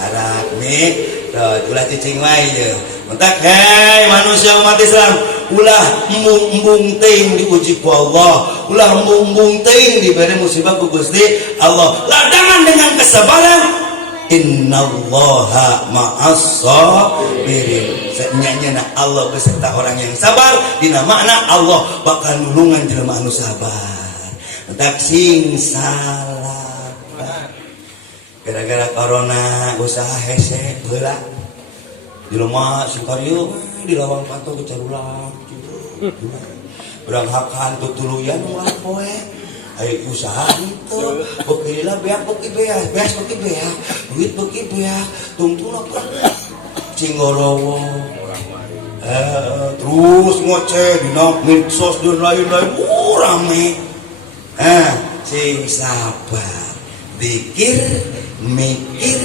harap mi'raj ulah cicing wae ye mentak hei manusia umat Islam ulah embung teuing diuji ku Allah ulah embung teuing diberi musibah ku Gusti Allah ladangan dengan kesabaran innallaha ma'as-sabirin senyanyana Allah beserta orang yang sabar dina makna Allah bakal nulungan jelema anu sabar entak sing salah gara-gara corona usaha hese heula di rumah sukarieu di lawang pantau kecarulang urang hakan tutuluyan ulah poe ayo usaha itu bekilah beak beki beak beas beki beak duit beki beak tungtung apa cinggorowo terus ngoceh dina medsos dan lain-lain rame sing sabar zikir mikir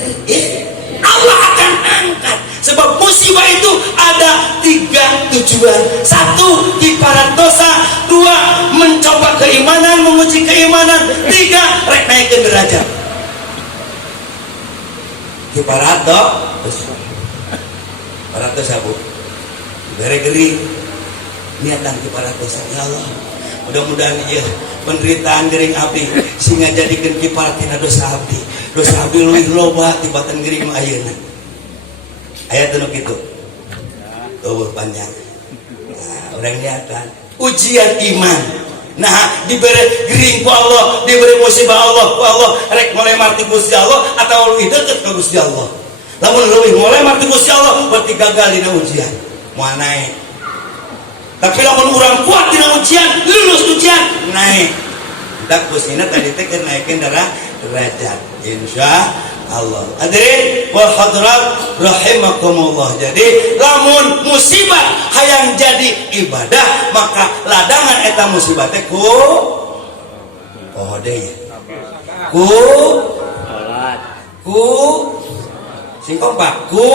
Allah akan angkat sebab musibah itu ada 3 tujuan 1 kiparat dosa 2 mencoba keimanan menguji keimanan 3 rek naikkeun derajat kiparat dosa Bu bere geuring niatan kiparat dosa ya Allah mudah-mudahan ieu penderitaan geuring abdi sehingga jadikeun kiparat tina dosa abdi leuwih loba tibatan geuring mah ayeuna ayat nu kitu eueuh panjang orang niatan ujian iman nah diberi gering ku Allah diberi musibah Allah ku Allah rek mulai marti Gusti Allah atau leuwih deukeut ka Gusti Allah lamun leuwih mulai marti Gusti Allah berarti gagal dina ujian moal naik tapi lamun urang kuat dina ujian lulus ujian naik dak Gustina tadi teh keur naikeun derajat insyaallah hadirin wal hadirat rahimakumullah jadi lamun musibah hayang jadi ibadah maka ladangan eta musibah teh ku ku salat ku sing kompak ku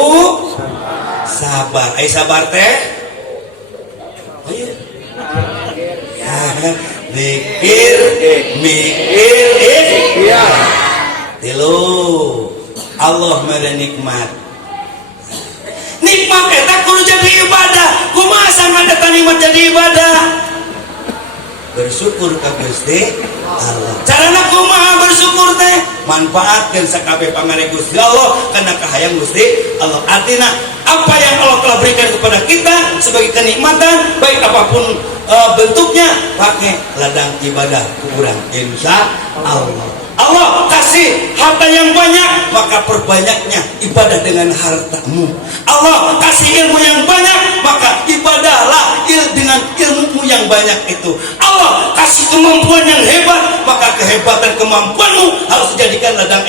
sabar ai sabar teh ayo zikir mikir ikhtiar 3 Allah mere nikmat eta kudu jadi ibadah kumaha sanganda nikmat jadi ibadah bersyukur ka Gusti Allah carana kumaha bersyukur teh manfaatkeun sakabeh pangare Gusti Allah kana kahayang Gusti Allah artina apa yang Allah telah berikan kepada kita sebagai kenikmatan baik apapun bentuknya pakai ladang ibadah kurang insya Allah kasih harta yang banyak maka perbanyaknya ibadah dengan hartamu Allah kasih ilmu yang banyak maka ibadahlah dengan ilmumu yang banyak itu Allah kasih kemampuan yang hebat maka kehebatan kemampuanmu harus dijadikan ladang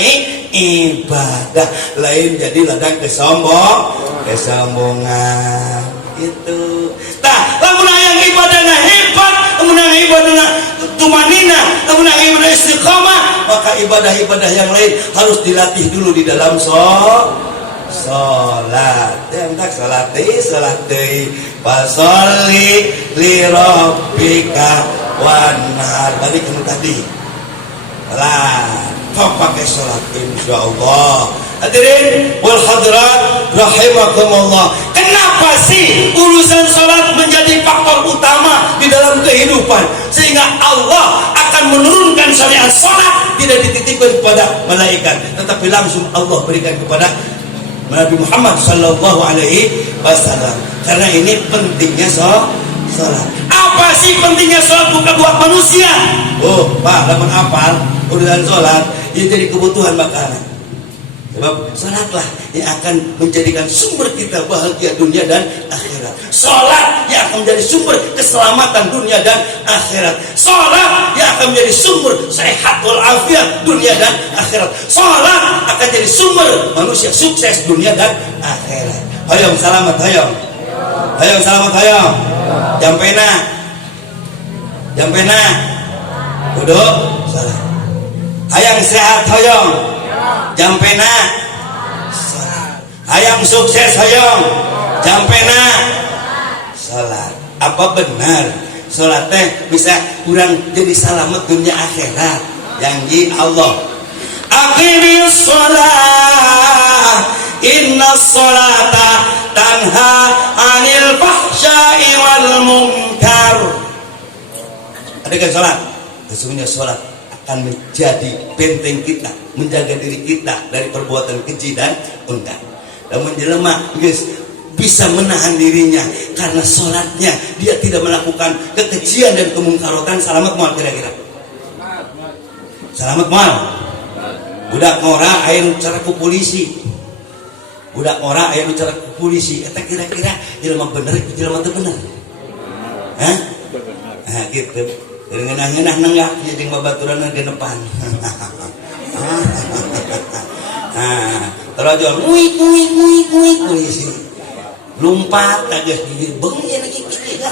ibadah lain jadi ladang kesombongan itu lamun hayang ibadahna hebat lamun hayang ibadahna tumanina lamun hayang ibadah istiqamah maka ibadah-ibadah yang lain harus dilatih dulu di dalam salat entak salat deui fasolli li rabbika wanhar balik ke tadi lah kau pakai salat insyaallah Hadirin wal hadirat rahimakumullah. Kenapa sih urusan salat menjadi faktor utama di dalam kehidupan, sehingga Allah akan menurunkan syariat salat tidak dititipkan kepada malaikat, tetapi langsung Allah berikan kepada Nabi Muhammad sallallahu alaihi wasallam. Karena ini pentingnya salat. Apa sih pentingnya salat bukan buat manusia? Oh, Pak, lamun apal urusan salat ini jadi kebutuhan makanan. Sebab salatlah yang akan menjadikan sumber kita bahagia dunia dan akhirat. Salat yang akan menjadi sumber keselamatan dunia dan akhirat. Salat yang akan menjadi sumber sehat wal afiat dunia dan akhirat. Salat akan jadi sumber manusia sukses dunia dan akhirat. Hayang selamat hayang. Hayang selamat hayang. Jampena. Jampena. Duduk salat. Hayang sehat hayang. Jampena salat. Hayang sukses hayang. Jampena salat. Apa benar salat teh bisa kurang jadi selamat dunia akhirat? Janji Allah. Aqimis shalah innas sholata tanha 'anil fahsya'i wal munkar. Adakah salat? Sesungguhnya salat akan menjadi benteng kita, menjaga diri kita dari perbuatan keji dan enggak. Dan menjelma, guys, bisa menahan dirinya karena sholatnya dia tidak melakukan kekejian dan kemungkarotan. Selamat mual kira-kira. Selamat mual. Budak ngora aya cara ku polisi. Budak ngora aya cara ku polisi. Eta kira-kira jelema bener, jelema teu bener. Hah? Nah, gitu. Ngeunah-ngeunah nenggak jeung babaturan di depan. Terus nguik polisi. Lompat aja di beung lagi kieu.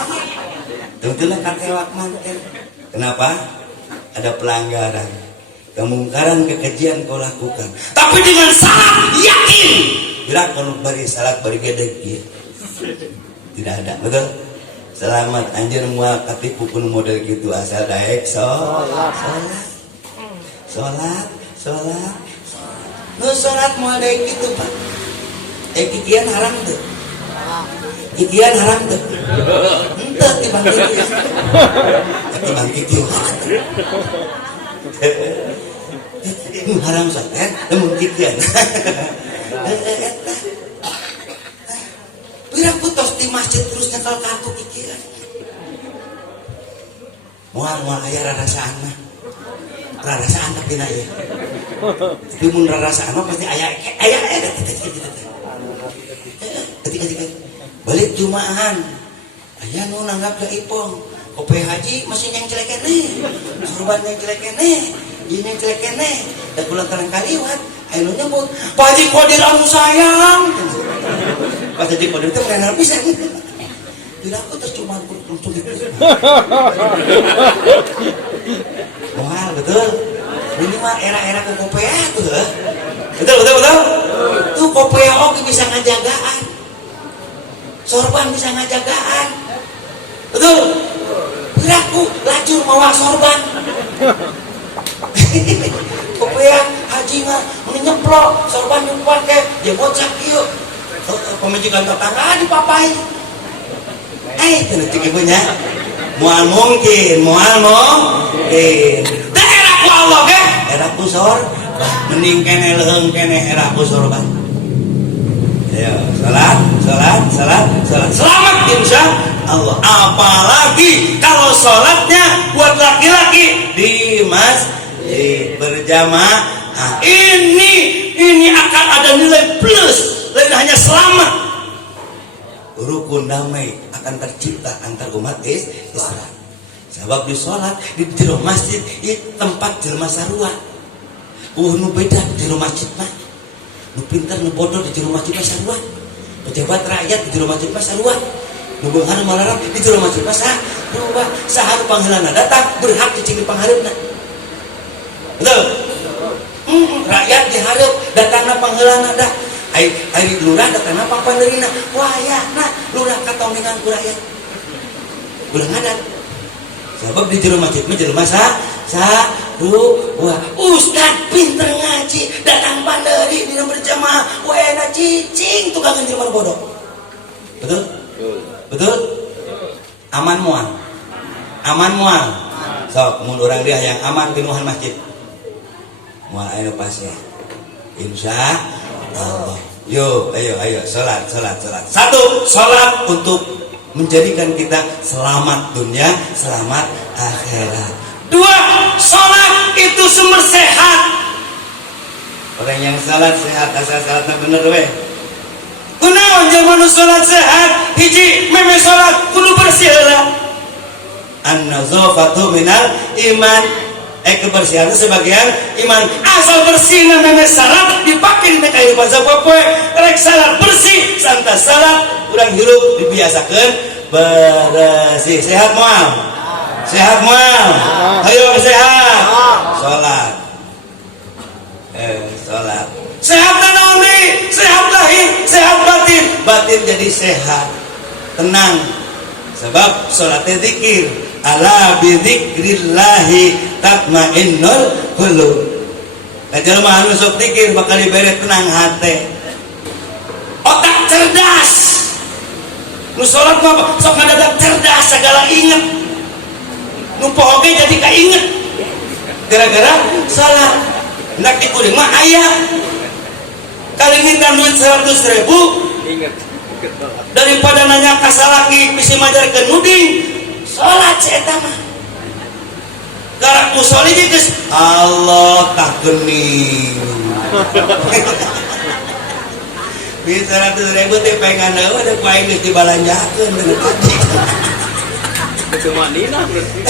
Tentunya kakewak manten. Kenapa? Ada pelanggaran. Kemungkaran kekejian kau lakukan. Tapi dengan salat yakin. Bila kau bari salat bari gedeg kieu. Tidak ada, betul? Selamat anjir mual katipu pun model gitu asal daek sholat nu sholat mual daek gitu Pak. Kikian haram tuh. Kikian haram tuh. Entah tibang kikian. Tibang kikian haram sholat namun kikian. Pirang putos di masjid terus nyekal kartu pikiran. Mual aya rarasaan mah. Rarasaan tapi na ya. Tapi mun rarasaan mah pasti aya ketika balik Jumaahan. Aya nu nanggap ka Ipong. Kope haji masih yang jelek keneh. Sorban yang jelek keneh. Ieu yang jelek keneh. Da kula terang kaliwat. Aya nu nyebut, "Pak Haji Qadir anu sayang." Pas Haji Qadir teh kenal pisan. Tidak aku tercuma untuk itu. Mahal betul. Ini mah era-era ke kopea tuh. Betul. Tuh kopea oke bisa ngajagaan. Sorban bisa ngajagaan. Betul. Piraku lajur mawa sorban. Kopea haji mah menyeplok sorban nyumpang ke jebot sakieu. Pemajikan tetangga dipapai. Kena cek ibunya. Mual mungkin. Daerah ku Allah ke? Daerah ku sor. Mending kene leung kene era ku sorban. Ayo, salat. Selamat insya Allah. Apalagi kalau sholatnya buat laki-laki di masjid berjamaah. Ini akan ada nilai plus. Lain hanya selamat. Rukun damai akan tercipta antar umat Islam. Sebab di sholat di jero masjid itu tempat jelema sarua. Nu beda di jero masjid mah. Nu pintar nu bodoh di jero masjid mah sarua. Pejabat rakyat di jero masjid mah sarua. Nu beunghar malaram di jero masjid mah sarua. Saha pangheulana datang berhak cicing di panghareupna. Betul? Rakyat dihareup datangna pangheulana dah. Hari lurah datang apa panderina wayahna lurah kataungan ku rakyat ulah ngadat sebab di jero masjid mah jelema sarua ustad pinter ngaji datang panderi dina berjamaah banget jelema bodoh. Betul? Betul? Aman mual. Aman mual. Sok mun urang dia yang aman pinuhan masjid. Mual aya pas ya. Insya Allah. Yo, ayo, salat. Satu, salat untuk menjadikan kita selamat dunia, selamat akhirat. Dua, salat itu sumber sehat. Orang yang salat sehat, asal salatnya bener we. Kunaon jeung nu salat sehat, hiji meme salat kudu bersih heula. An-nazafatu minal iman. Kebersihan itu sebagian iman. Asal bersih meme salat dipakai di kehidupan sapopoe. Rek salat bersih, santas salat urang hirup dibiasakeun bersih. Sehat moal. Sehat moal. Ayo sehat. Salat. Salat. Sehat naon deui? Sehat lahir, sehat batin. Batin jadi sehat. Tenang. Sebab salat teh zikir. Ala bi dzikrillahi tatmainnul qulub. Kajelma anu sok zikir bakal dibere tenang hate. Otak cerdas. Nu salat mah sok ngadadak cerdas segala inget. Nu poho ge jadi kainget. Gara-gara salat. Ndak dikuring mah aya. Kali minta duit 100.000 inget. Daripada nanya ka salaki bisi majarkeun muding. Salat eta mah. Garak musolli geus Allah tah geuning. Bisa 100.000 teh pengen eueuh da ku aing geus dibalanjakeun deui tadi. Cuma dina berarti.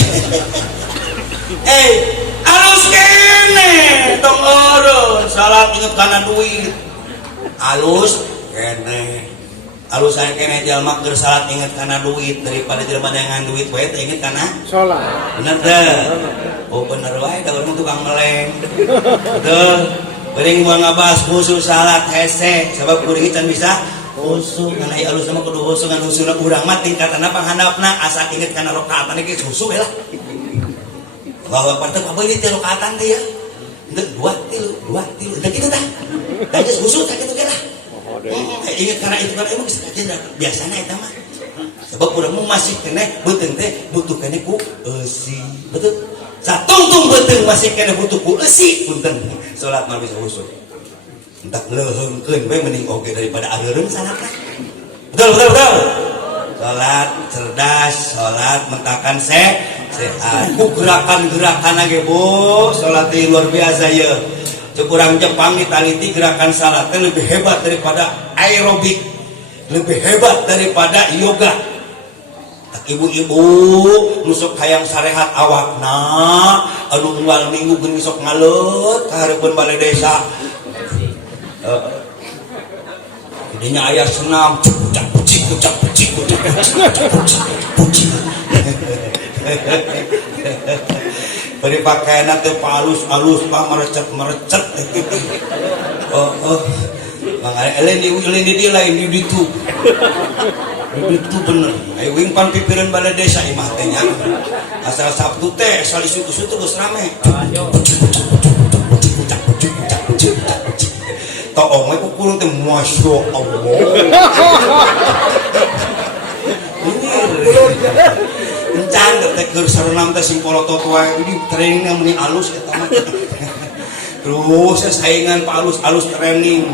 Alus kene tong eureun salat inget kana duit. Alus kene. Alus aya kene jalma keur salat inget kana duit daripada jelema dengan duit wae teh inget kana salat. Bener teh. Oh bener wae da urang tukang meleng. Betul. Beuring moal ngabahas khusyuk salat hese sabab kuring can bisa khusyuk kana ieu alus mah kudu khusyuk ngan khusyuk urang mah tingkatana panghandapna asa inget kana rakaatan ge khusyuk we lah. Allahu Akbar teh apa ieu teh rakaatan teh ya. Henteu 2 3 teh kitu tah. Da geus khusyuk tah kitu ge lah. Ingat karena itu kan emang biasanya itu mah sebab kurang masih kena beuteng teh butuh kena ku eusi betul satungtung beuteng masih kena butuh ku eusi punten salat mah bisa khusyuk entak leuheungkeun we mending oge daripada areureum salatna betul salat cerdas salat mentakan sehat ku gerakan-gerakan ge bu salat teh luar biasa ya. Kurang Jepang ditaliti gerakan salat lebih hebat daripada aerobik, lebih hebat daripada yoga. Tak ibu-ibu nusuk hayang sarehat awakna, anu unggal minggu geuning sok ngaleut ka hareupeun balai desa. Dinya aya senam, pucik. Beri pakaian teh halus pak merecet lain di dia lain di itu bener ayo wingpan pipiran balai desa imah teh nya asal Sabtu teh asal isu tuh geus rame toong we kukulung teh masya Allah encan teh keur sarenam teh sing polotot wae di training meni alus eta mah terus saingan pa alus training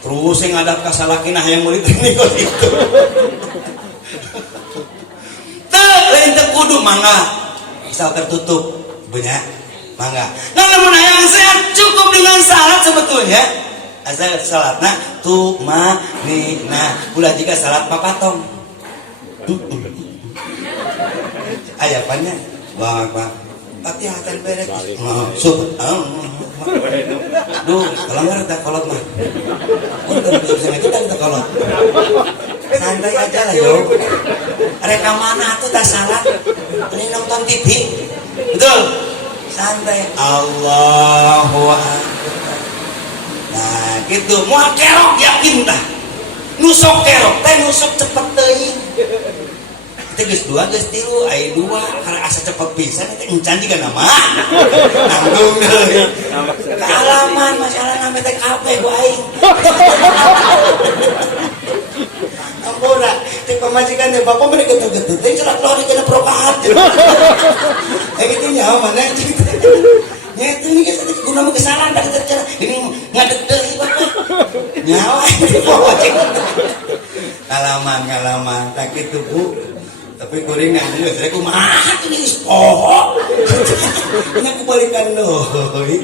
terus yang ngadap ka salakina hayang meuli training kok gitu teh lain teh kudu mangga asal tertutup banyak mangga nah lamun hayang sehat cukup dengan salat sebetulnya asal salatna tumanina ulah jika salat papatong ayapannya bang Fatihah beres duh kalau nggak ada kolot mah untuk bisa kita kolot santai aja lah yo reka mana tuh tak salah ini nonton TV betul santai Allahu Akbar nah gitu mau kerok yakin tah nusok kerok teh nusok cepet teuing geus 2 geus 3 aya 2 karena asa cepet pisan teh encan juga nama nanggung deui halaman masalah nama teh kape ku aing ampura cek pamajikan deh bapak mereka getut-getut teh cerak lori kena prokahat kayak gitu nyawa mana ya itu ini kan guna mau kesalahan tak tercara ini ngadek deh bapak nyawa ini bawa cek ngalaman tak gitu bu tapi kuringan juga saya kumaha tuh nih pohok ini aku balikan doi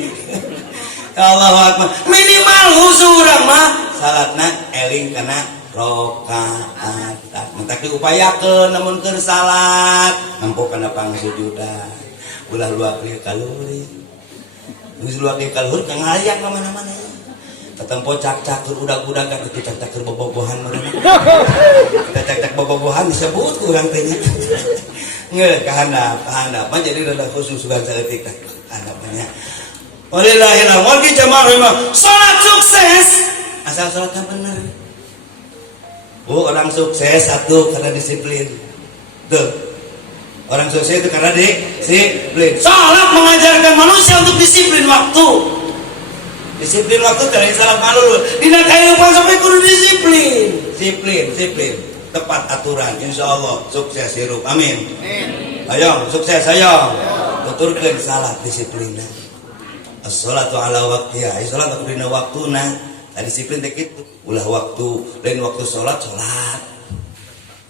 Allahu Akbar minimal husurang mah salatna eling kana rokaat mentak diupayakeun namun keur salat nampo kana pangsujudan ulah luak ieu kalori geus luak ieu kalori ka ngayang ka mana-mana ketempo cak-cak udag-udag kan itu cak-cak bobogohan meureun kita cak-cak bobogohan disebut urang teh nya ngeul ka handap mah jadi rada khusus sugan saeutik teh handapnya walillahil hamd di jamaah salat sukses asal salatnya bener. Orang sukses satu karena disiplin. Tuh. Orang sukses itu karena disiplin. Salat mengajarkan manusia untuk disiplin waktu. Disiplin waktu dari salat malu. Dina kehidupan sampai kudu disiplin. Disiplin. Tepat aturan. Insyaallah sukses hirup. Amin. Ayo sukses ayo. Tuturkeun salat disiplinna. As-shalatu ala waqtiha. Salat aku dina waktuna. Disiplin teh kitu. Ulah waktu lain waktu salat.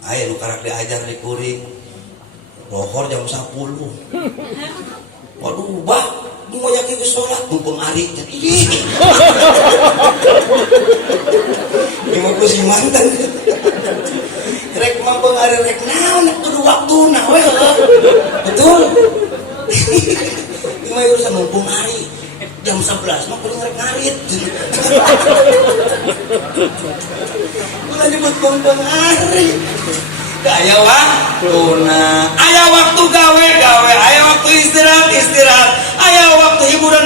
Aya nu karak diajar di kuring. Lohor jam 10. Waduh, bah, nu yakin ke salat mumpung ari. Ini mah si mantan. Rek mumpung ari rek naon kudu waktuna we. Betul. Ini mah urusan mumpung ari. Jam 11 mah kudu ngarek ngarit. Ulah nyebut bong-bong hari. Aya waktuna, aya waktu gawe, aya waktu istirahat, aya waktu hiburan.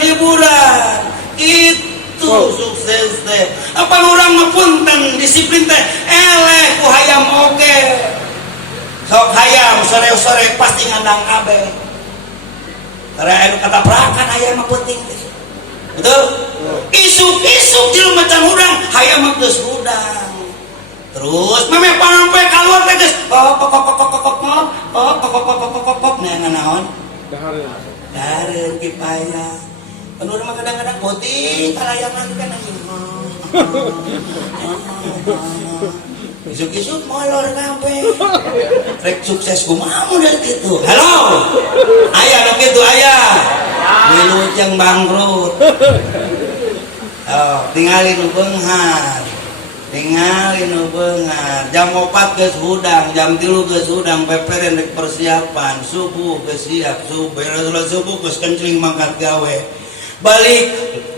Itu sukses teh. Apa urang mah punten disiplin teh eleh ku hayam oge. Sok hayam sore-sore pasti ngandang kabeh. Karena anu kata prakan hayam mah penting teh. Betul? Isuk-isuk jelema can hudang hayam mah geus hudang. Terus meme pampe kaluar teh geus naon? Dahareun kipaya. Anu mah kadang-kadang poting kalayangan kan anjing. Isuk-isuk molor kabeh. Rek sukses kumaha model kitu. Halo. Aya nu kitu aya. Wilujeng bangkrut. Oh, tingali nu beunghar. Jam 4 geus hudang, jam 3 geus hudang, peperen rek persiapan, subuh geus siap, subuh geus kencing mangkat gawe. Balik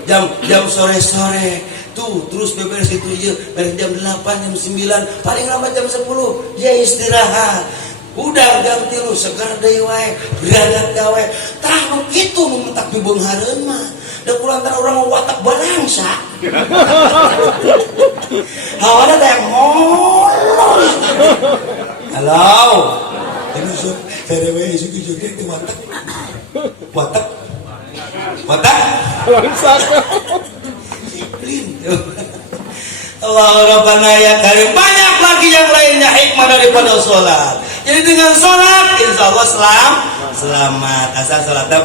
jam sore-sore. Tuh, terus beberes itu ieu, beres jam 8, jam 9, paling lambat jam 10, dia istirahat. Udah jam 3 segar deui wae, berangkat gawe. Tah nu kitu nu mentak di beunghareun mah. Da kulantar urang watak balangsa. Hawana teh molor. Halo. Ini sok sarewe isuk-isuk teh watak. Watak. Disiplin. Allah Rabbana ya Karim. Banyak lagi yang lainnya hikmah daripada sholat. Jadi dengan sholat insya Allah selamat. Asal sholatnya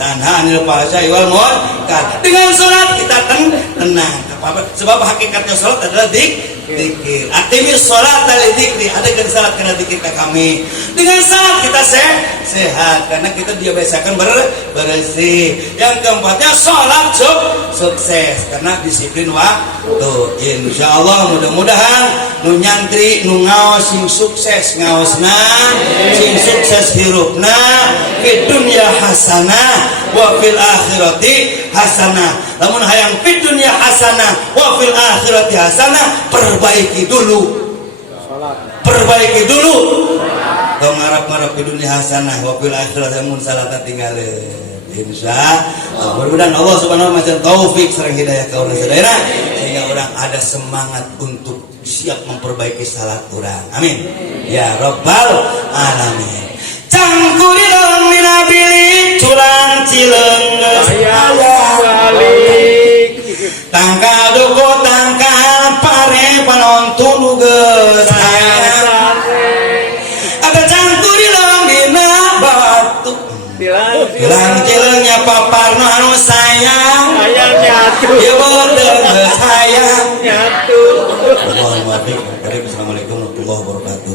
tanha anil fahsya'i wal munkar. Dengan sholat kita tenang. Sebab hakikatnya sholat adalah zikir. Atimis sholat dari zikri. Ada sholat karena zikir kami. Dengan sholat kita sehat karena kita dibiasakan bersih. Yang keempatnya sholat sukses karena disiplin waktu. Insya Allah mudah-mudahan nu nyantri nu ngaos sing sukses ngaosna, sing sukses hirupna fi dunya hasanah wa fil akhirati hasanah. Lamun hayang fi dunya hasanah wa fil akhirati hasanah, perbaiki dulu. Dong ngarap-ngarap di dunia hasanah wa fil akhirati mun salata tinggalin. Insyaallah mudah-mudahan Allah Subhanahu wa taala taufik sareng hidayah ka urang sadayana sehingga orang ada semangat untuk siap memperbaiki salat urang. Amin. Ya rabbal alamin. Cangkurilong minabili curang cileungeus balik. Tangka duko tangka pare panontun paparno anu sayang Ayam nyatu. ya bener sayang Nyatu. Assalamualaikum warahmatullahi wabarakatuh.